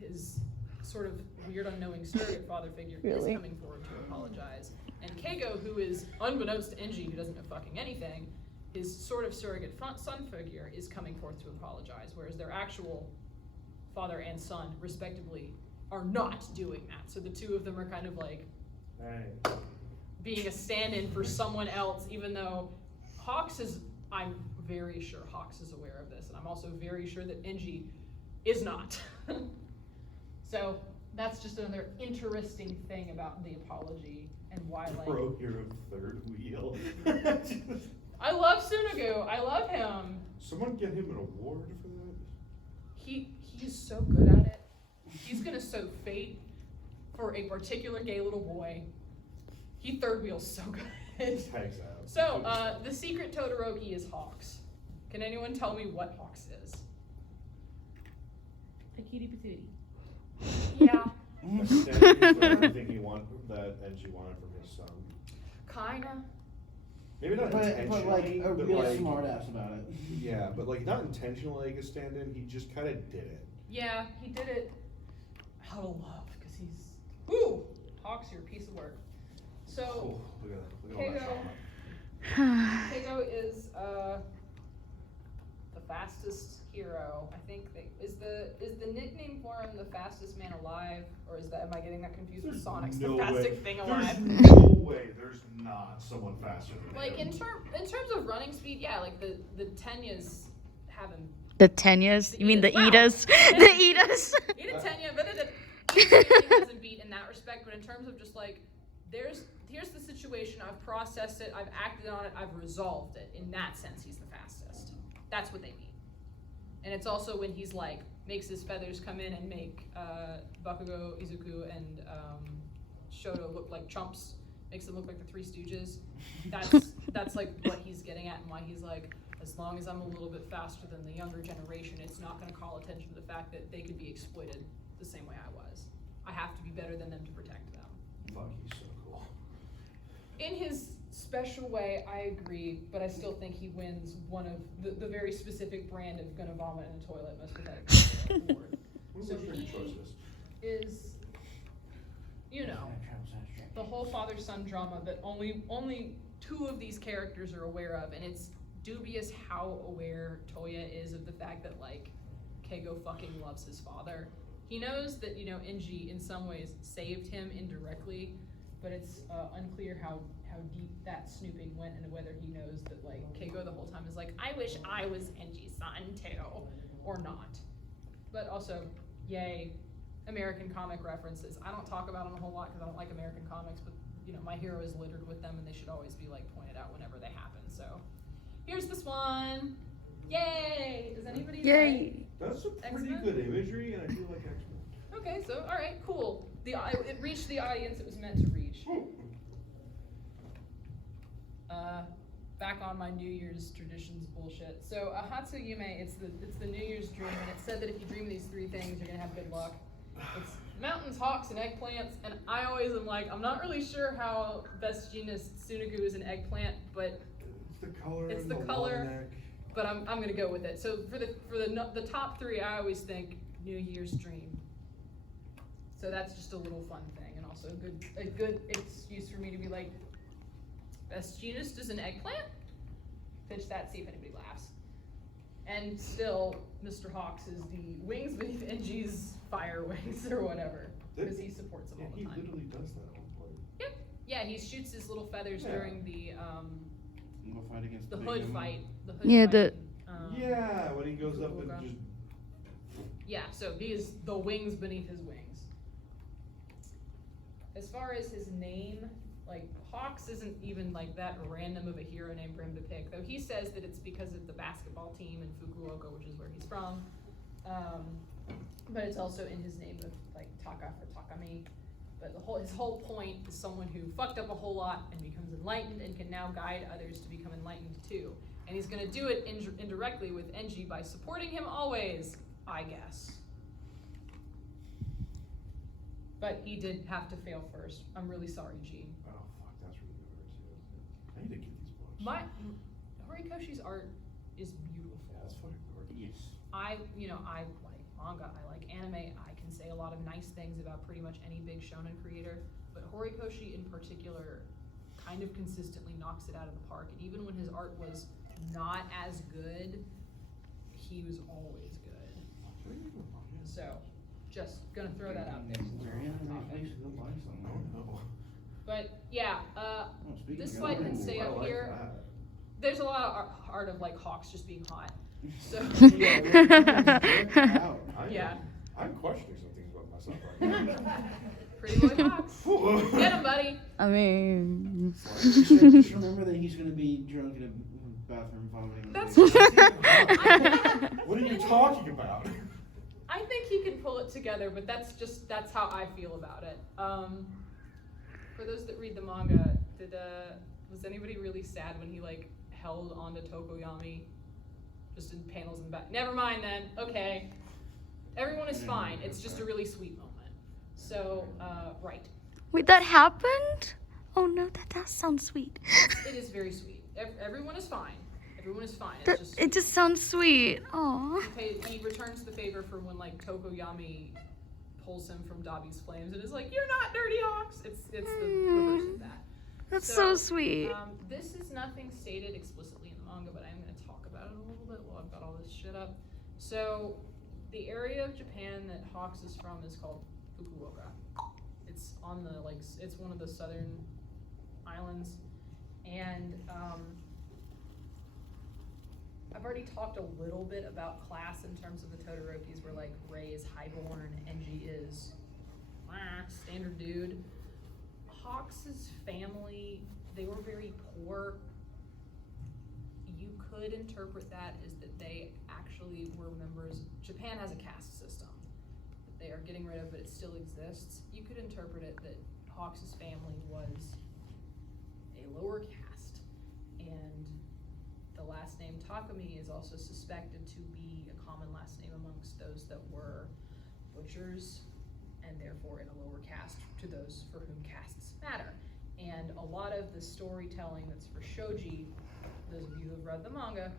his sort of weird unknowing surrogate father figure Really? is coming forward to apologize. And Keigo, who is unbeknownst to Enji, who doesn't know fucking anything, his sort of surrogate son figure is coming forth to apologize, whereas their actual father and son, respectively, are not doing that. So the two of them are kind of like Hey. being a stand-in for someone else, even though Hawks is, I'm very sure Hawks is aware of this, and I'm also very sure that Enji is not. So that's just another interesting thing about the apology and why, like, Pro hero third wheel. I love Tsunogu. I love him. Someone get him an award for that? He's so good at it. He's gonna sow fate for a particular gay little boy. He third wheels so good. Tags out. So, the secret Todoroki is Hawks. Can anyone tell me what Hawks is? A cutie patootie. Yeah, A stand for everything that Enji wanted from his son. kinda. Maybe not But intentionally, like a but real like, smart ass about it. yeah, but like not intentionally like a stand-in. He just kind of did it. Yeah, he did it out of love, because he's, whoo, Hawks, you're a piece of work. So, Oh, look at all that trauma. Keigo is, the fastest hero. I think is the nickname for him the fastest man alive, or am I getting that confused with Sonic's the fastest thing alive? There's no way there's not someone faster than Like him. in terms of running speed, yeah, like the Tenyas have him. The Tenyas? You mean the Wow. Idas? The Idas? Ida Tenya, but he hasn't beat in that respect. But in terms of just like, here's the situation. I've processed it. I've acted on it. I've resolved it. In that sense, he's the fastest. That's what they mean. And it's also when he's like makes his feathers come in and make Bakugo, Izuku, and Shoto look like chumps. Makes them look like the Three Stooges. That's like what he's getting at, and why he's like, as long as I'm a little bit faster than the younger generation, it's not going to call attention to the fact that they could be exploited the same way I was. I have to be better than them to protect them. Fuck, he's so cool. In his special way, I agree, but I still think he wins one of the very specific brand of gonna vomit in a toilet most pathetic award. What So was your he choices? is, you know, the whole father-son drama that only two of these characters are aware of, and it's dubious how aware Toya is of the fact that, like, Keigo fucking loves his father. He knows that, you know, Enji in some ways saved him indirectly, but it's unclear how deep that snooping went and whether he knows that, like, Keigo the whole time is like, I wish I was Enji's son too, or not. But also, yay, American comic references. I don't talk about them a whole lot because I don't like American comics, but, you know, my hero is littered with them and they should always be, like, pointed out whenever they happen. So here's this one. Yay! Does anybody Yay! That's a pretty X-Men? good imagery, and I do like X-Men. Okay, so all right, cool. It reached the audience it was meant to reach. Back on my New Year's traditions bullshit. So Hatsuyume, it's the New Year's dream, and it said that if you dream these three things, you're gonna have good luck. It's mountains, hawks, and eggplants, and I always am like, I'm not really sure how best genus Tsunogu is an eggplant, but It's the color. It's and the long color. neck. but I'm gonna go with it. So for the top three, I always think New Year's dream. So that's just a little fun thing, and also a good excuse for me to be like, best genus is an eggplant? Pitch that, see if anybody laughs. And still, Mr. Hawks is the wings beneath Enji's fire wings or whatever, because he supports them Yeah, all the he time. literally does that at one point. Yep. Yeah, he shoots his little feathers Yeah. during the We'll fight against the big hood enemy. fight. The hood Yeah, fight, the- Yeah, when he goes up and Fukuoka. just. Yeah, so he is the wings beneath his wings. As far as his name, like, Hawks isn't even like that random of a hero name for him to pick, though he says that it's because of the basketball team in Fukuoka, which is where he's from. But it's also in his name of, like, Taka for Takami. But his whole point is someone who fucked up a whole lot and becomes enlightened and can now guide others to become enlightened too. And he's gonna do it indirectly with Enji by supporting him always, I guess. But he did have to fail first. I'm really sorry, G. Oh fuck, that's really good too. I need to get these books. Horikoshi's art is beautiful. Yeah, that's fucking gorgeous. Yes. I like manga, I like anime, I can say a lot of nice things about pretty much any big shonen creator, but Horikoshi in particular kind of consistently knocks it out of the park, and even when his art was not as good, he was always good. So, just gonna throw that out there. But yeah, Oh, speaking this of fight can Ooh, stay I up like here. that. there's a lot of art of like hawks just being hot. So Wow. Yeah. I'm questioning some things about myself right now. pretty boy hawks. Get him, buddy. I mean, Just remember that he's gonna be drunk in a bathroom vomiting. That's What are you talking about? I think he can pull it together, but that's how I feel about it. For those that read the manga, was anybody really sad when he like held onto Tokoyami just in panels in the back? Never mind then. Okay, everyone is fine. It's just a really sweet moment. So right, wait, that happened? Oh no, that does sound sweet. it is very sweet. Everyone is fine. Everyone is fine. That, It's just it just sounds sweet. Aw. he returns the favor for when like Tokoyami pulls him from Dabi's flames and is like, "You're not dirty hawks." It's the reverse of that. That's so sweet. This is nothing stated explicitly in the manga, but I'm going to talk about it a little bit while I've got all this shit up. So, the area of Japan that Hawks is from is called Fukuoka. It's on the it's one of the southern islands, and I've already talked a little bit about class in terms of the Todorokis, where like Rei is highborn, Enji is standard dude. Hawks' family, they were very poor. You could interpret that as that they actually were members. Japan has a caste system that they are getting rid of, but it still exists. You could interpret it that Hawks' family was a lower caste, and the last name Takumi is also suspected to be a common last name amongst those that were butchers, and therefore in a lower caste to those for whom castes matter. And a lot of the storytelling that's for shoji, those of you who have read the manga,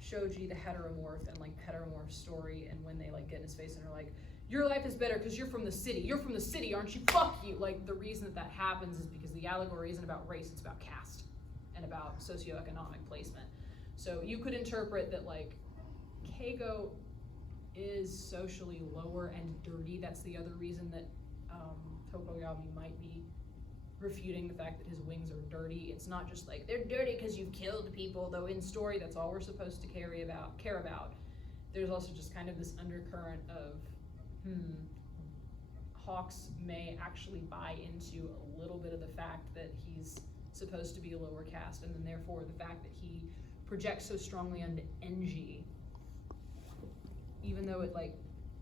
shoji, the heteromorph and like heteromorph story, and when they like get in his face and are like, "Your life is better because you're from the city. You're from the city, aren't you? Fuck you." Like the reason that happens is because the allegory isn't about race, it's about caste and about socioeconomic placement. So you could interpret that like Keigo is socially lower and dirty. That's the other reason that Tokoyami might be refuting the fact that his wings are dirty. It's not just like they're dirty because you've killed people, though in story that's all we're supposed to care about. There's also just kind of this undercurrent of Hawks may actually buy into a little bit of the fact that he's supposed to be a lower caste, and then therefore the fact that he projects so strongly onto Enji, even though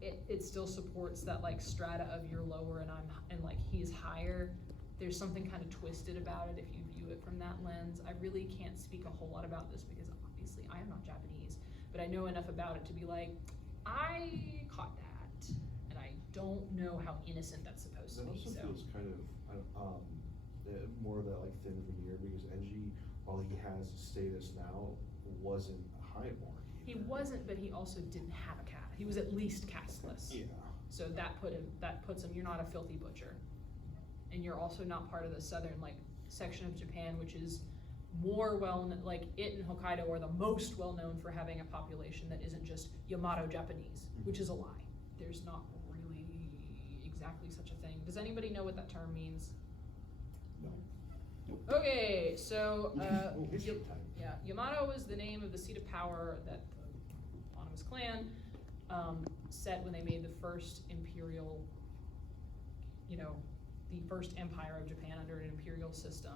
it still supports that like strata of you're lower and like he's higher. There's something kind of twisted about it if you view it from that lens. I really can't speak a whole lot about this because obviously I am not Japanese, but I know enough about it to be like, I caught that, and I don't know how innocent that's supposed to That be. also So feels kind of more of that like thin veneer, because Enji, while he has status now, wasn't highborn. he wasn't, but he also didn't have a caste. He was at least casteless. Yeah. So that puts him. You're not a filthy butcher, and you're also not part of the southern like section of Japan, which is more like it and Hokkaido are the most well known for having a population that isn't just Yamato Japanese, which is a lie. There's not really exactly such a thing. Does anybody know what that term means? No. Okay, so History time. yeah, Yamato was the name of the seat of power that the eponymous clan set when they made the first imperial, the first empire of Japan under an imperial system.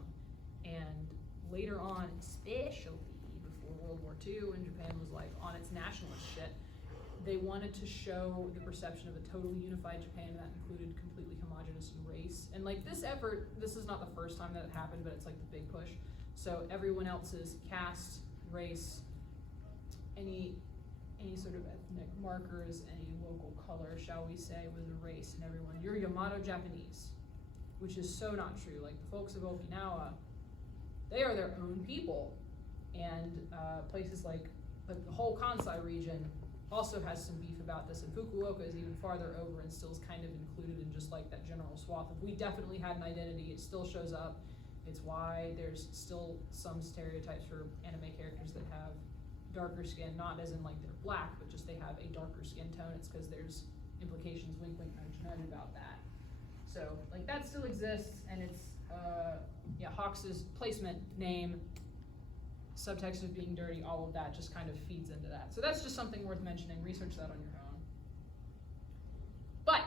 And later on, especially before World War II, when Japan was like on its nationalist shit, they wanted to show the perception of a totally unified Japan that included completely homogenous race. And like this effort, this is not the first time that it happened, but it's like the big push. So everyone else's caste, race, any sort of ethnic markers, any local color, shall we say, was a race, and everyone, you're Yamato Japanese, which is so not true. Like the folks of Okinawa, they are their own people, and places like the whole Kansai region also has some beef about this, and Fukuoka is even farther over and still is kind of included in just like that general swath of we definitely had an identity. It still shows up. It's why there's still some stereotypes for anime characters that have darker skin, not as in like they're black, but just they have a darker skin tone. It's because there's implications, wink wink nudge nudge, about that. So like that still exists, and it's Hawks' placement name subtext of being dirty, all of that just kind of feeds into that. So that's just something worth mentioning. Research that on your own. But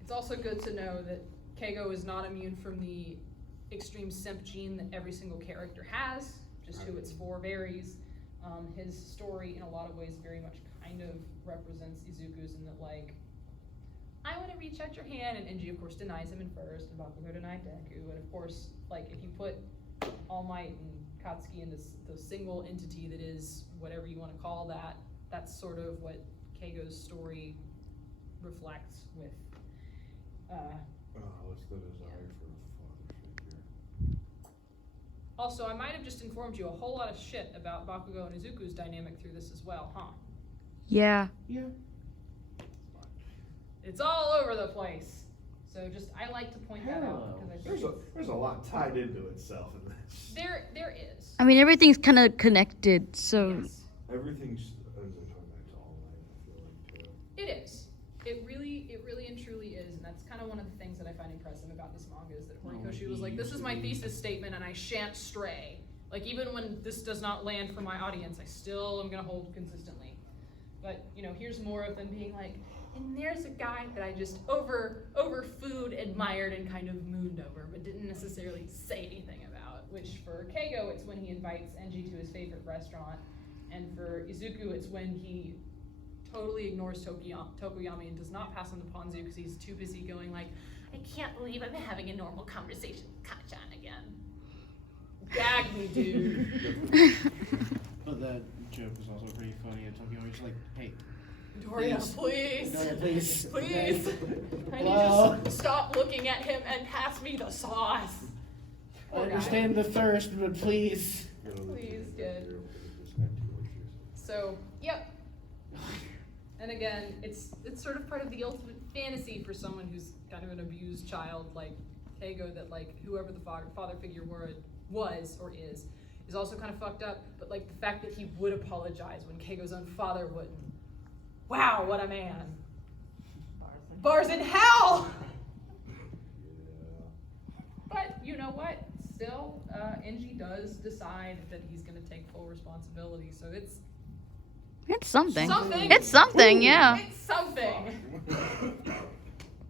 it's also good to know that Keigo is not immune from the extreme simp gene that every single character has, just who it's for varies. His story, in a lot of ways, very much kind of represents Izuku's in that, like, I want to reach out your hand, and Enji, of course, denies him in first, and Bakugo denied Deku, and of course, like, if you put All Might and Katsuki into the single entity that is whatever you want to call that, that's sort of what Keigo's story reflects with. It's the desire for a father figure. Also, I might have just informed you a whole lot of shit about Bakugo and Izuku's dynamic through this as well, huh? Yeah. Yeah. It's all over the place. So just, I like to point that out because I think There's a lot tied into itself in this. there is. I mean, everything's kind of connected, so. Yes, Everything's as I talk back to All Might, I feel like too. it is. It really and truly is, and that's kind of one of the things that I find impressive about this manga is that Horikoshi was like, this is my thesis statement and I shan't stray. Like, even when this does not land for my audience, I still am gonna hold consistently. But, you know, here's more of them being like, and there's a guy that I just over food admired and kind of mooned over, but didn't necessarily say anything about. Which for Keigo, it's when he invites Enji to his favorite restaurant, and for Izuku, it's when he totally ignores Tokoyami and does not pass on the Ponzu because he's too busy going like, I can't believe I'm having a normal conversation with Kachan again. Gag me, dude. But that joke was also pretty funny. And Tokyo was like, "Hey, Doria, please. Doria, please, Please. okay? I Wow. need to stop looking at him and pass me the sauce. I understand the thirst, but please." Please, good. So, yep. And again, it's sort of part of the ultimate fantasy for someone who's kind of an abused child like Keigo, that like whoever the father figure was or is also kind of fucked up. But like the fact that he would apologize when Keigo's own father wouldn't. Wow, what a man. Bars in hell! But you know what? Still, Enji does decide that he's going to take full responsibility. So it's Something. something. It's something, yeah. It's something.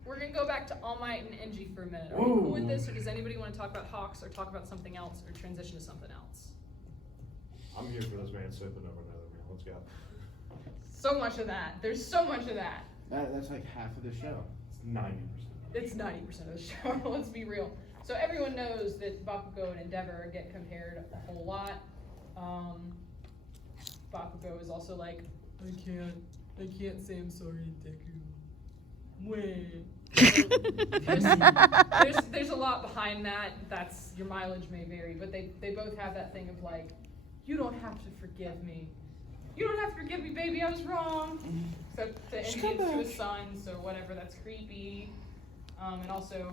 We're going to go back to All Might and Enji for a minute. Are we cool with this, or does anybody want to talk about Hawks or talk about something else or transition to something else? I'm here for this man sipping over another man. Let's go. So much of that. There's so much of that. That's like half of the show. It's 90%. It's 90% of the show. Let's be real. So everyone knows that Bakugo and Endeavor get compared a whole lot. Bakugo is also like, I can't say I'm sorry, Deku. There's a lot behind that. That's, your mileage may vary, but they both have that thing of like, you don't have to forgive me. You don't have to forgive me, baby, I was wrong. Except to Enji, it's to his son, so whatever, that's creepy. And also,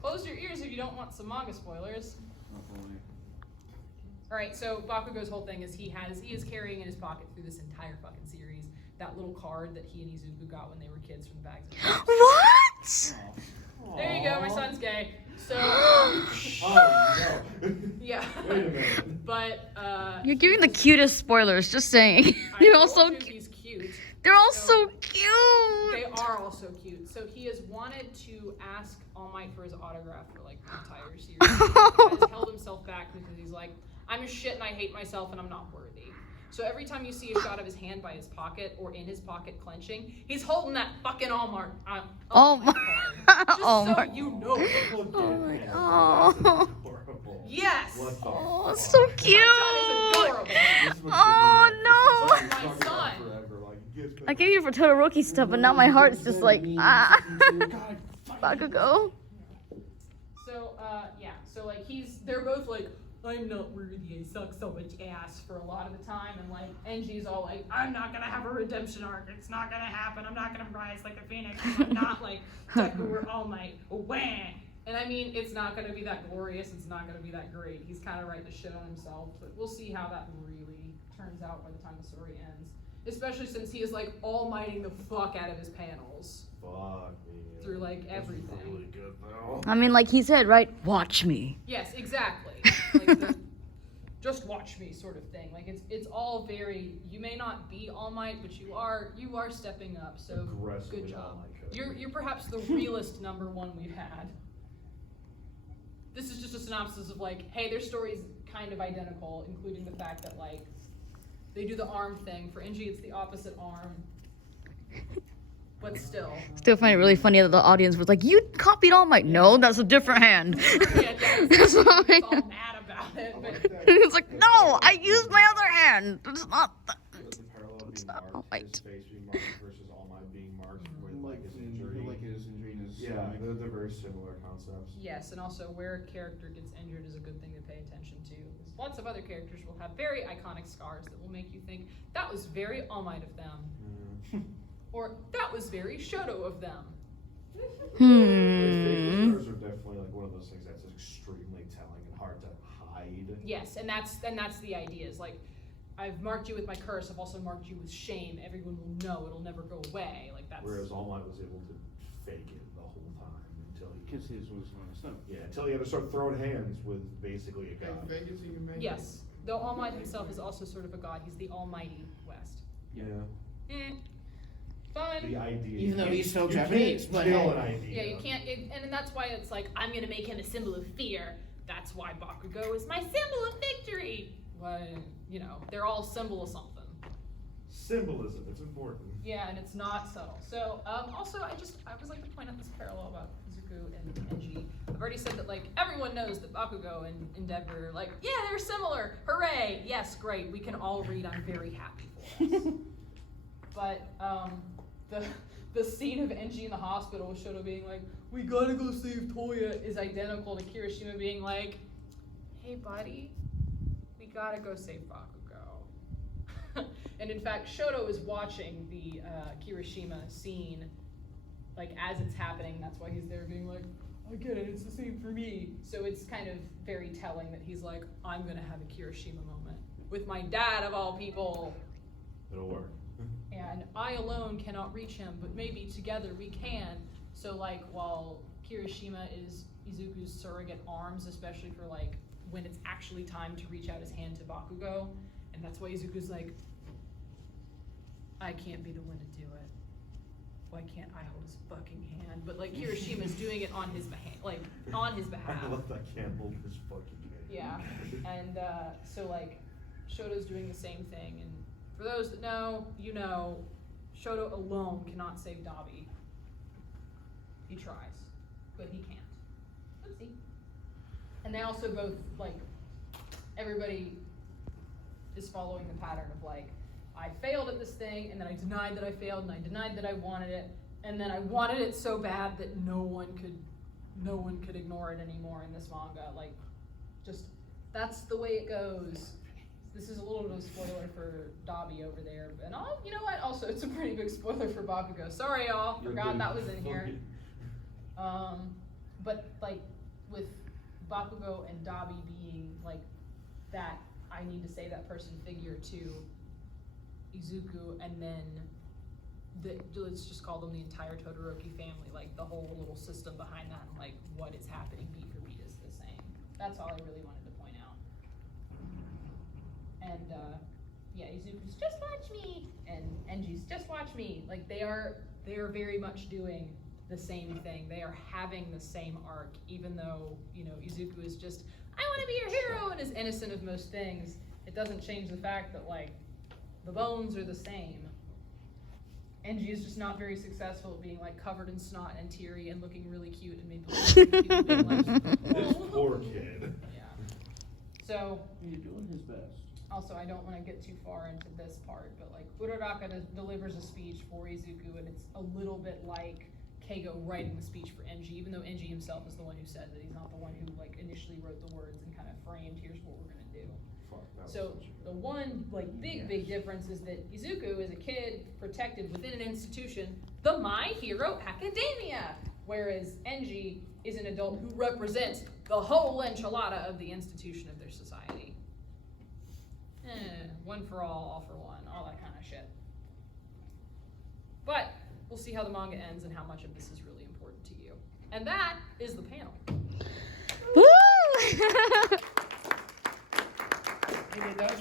close your ears if you don't want some manga spoilers. Alright, so Bakugo's whole thing is he is carrying in his pocket through this entire fucking series that little card that he and Izuku got when they were kids from the bags of chips. What? There you go, my son's gay. So, Oh, no. yeah. Wait a minute. But, You're giving the cutest spoilers, just saying. I They're all told so you cute. he's cute. They're all So- so cute. They are also cute. So he has wanted to ask All Might for his autograph for like the entire series. He has held himself back because he's like, I'm a shit and I hate myself and I'm not worthy. So every time you see a shot of his hand by his pocket or in his pocket clenching, he's holding that fucking All Might card. Just Oh so my. you know. Oh my. Oh. Horrible. Yes. What the Oh, fuck? so cute. That is adorable. This is what Oh, you do. no. This is what My you're talking about son. forever, like, it gets I came here for Todoroki stuff, but now my heart's just like, ah. God, Bakugo. So, yeah. So, like, they're both like, I'm not worthy, I suck so much ass for a lot of the time. And, like, Enji's all like, I'm not gonna have a redemption arc. It's not gonna happen. I'm not gonna rise like the Phoenix. I'm not like Deku or All Might. Wah! And I mean, it's not gonna be that glorious. It's not gonna be that great. He's kind of writing the shit on himself. But we'll see how that really turns out by the time the story ends. Especially since he is, like, all-mighting the fuck out of his panels. Fuck me. Through, like, This is everything. really good, though. I mean, like he said, right? Watch me. Yes, exactly. Like just watch me sort of thing. Like it's all very, you may not be All Might, but you are stepping up. So Aggressively good job. All Might code. You're perhaps the realest number one we've had. This is just a synopsis of like, hey, their story's kind of identical, including the fact that like they do the arm thing. For Enji, it's the opposite arm. But still. Still find it really funny that the audience was like, "You copied All Might." No, that's a different hand. Yeah, That's what I it's all mean. mad about it. I But like that. It's like, no, I used my other hand. It's not. The parallel It's being not All marked, Might. his face being marked versus All Might being marked with like his injury. Like his injury in his Yeah, stomach. they're very similar concepts. yes, and also where a character gets injured is a good thing to pay attention to. Because lots of other characters will have very iconic scars that will make you think, that was very All Might of them. Or, that was very Shoto of them. Hmm. Facial scars are definitely like one of those things that's extremely telling and hard to hide. Yes, and that's the idea. Is like, I've marked you with my curse. I've also marked you with shame. Everyone will know. It'll never go away. Like that's. Whereas All Might was able to fake it the whole time until he Because his was on his stomach. yeah, until he had to start throwing hands with basically a Hey, god. fake it till you make it. Yes, though All Might himself is also sort of a god. He's the Almighty West. Yeah. Fun. The idea. Even though he's still you can't Japanese, but kill hey. an idea. Yeah, you can't, and that's why it's like, I'm gonna make him a symbol of fear. That's why Bakugo is my symbol of victory. Well, you know, they're all symbol of something. Symbolism, it's important. Yeah, and it's not subtle. So, also, I would like to point out this parallel about Izuku and Enji. I've already said that, like, everyone knows that Bakugo and Endeavor, like, yeah, they're similar. Hooray! Yes, great. We can all read. I'm very happy for us. But, the scene of Enji in the hospital with Shoto being like, we gotta go save Toya, is identical to Kirishima being like, hey, buddy, we gotta go save Bakugo. And in fact, Shoto is watching the Kirishima scene, like, as it's happening. That's why he's there being like, I get it, it's the same for me. So it's kind of very telling that he's like, I'm gonna have a Kirishima moment with my dad of all people. It'll work. And I alone cannot reach him, but maybe together we can. So like, while Kirishima is Izuku's surrogate arms, especially for like, when it's actually time to reach out his hand to Bakugo, and that's why Izuku's like, I can't be the one to do it. Why can't I hold his fucking hand? But like, Kirishima's doing it on his behalf, like, on his behalf. I love that can't hold his fucking hand. Yeah, and so like, Shoto's doing the same thing, and for those that know, you know, Shoto alone cannot save Dabi. He tries, but he can't. Oopsie. And they also both, like, everybody is following the pattern of like, I failed at this thing, and then I denied that I failed, and I denied that I wanted it, and then I wanted it so bad that no one could ignore it anymore in this manga. Like, just, that's the way it goes. This is a little bit of a spoiler for Dabi over there, and you know what? Also, it's a pretty big spoiler for Bakugo. Sorry, y'all, forgot that was in here. But like, with Bakugo and Dabi being like that, I need to say that person figure to Izuku, and then let's just call them the entire Todoroki family, like the whole little system behind that, and like what is happening beat for beat is the same. That's all I really wanted to point out. And yeah, Izuku's just watch me, and Enji's just watch me. Like they are very much doing the same thing. They are having the same arc, even though, you know, Izuku is just, I want to be your hero, and is innocent of most things. It doesn't change the fact that like the bones are the same. Enji is just not very successful at being like covered in snot and teary and looking really cute and made people being like, This poor kid. yeah. So He's doing his best. also, I don't want to get too far into this part, but like Uraraka delivers a speech for Izuku, and it's a little bit like Keigo writing the speech for Enji, even though Enji himself is the one who said that. He's not the one who like initially wrote the words and kind of framed, here's what we're gonna do. Fuck, that was So such a the good- one like big difference is that Izuku is a kid protected within an institution, the My Hero Academia, whereas Enji is an adult who represents the whole enchilada of the institution of their society. One for all for one, all that kind of shit. But we'll see how the manga ends and how much of this is really important to you. And that is the panel. Woo! And then that was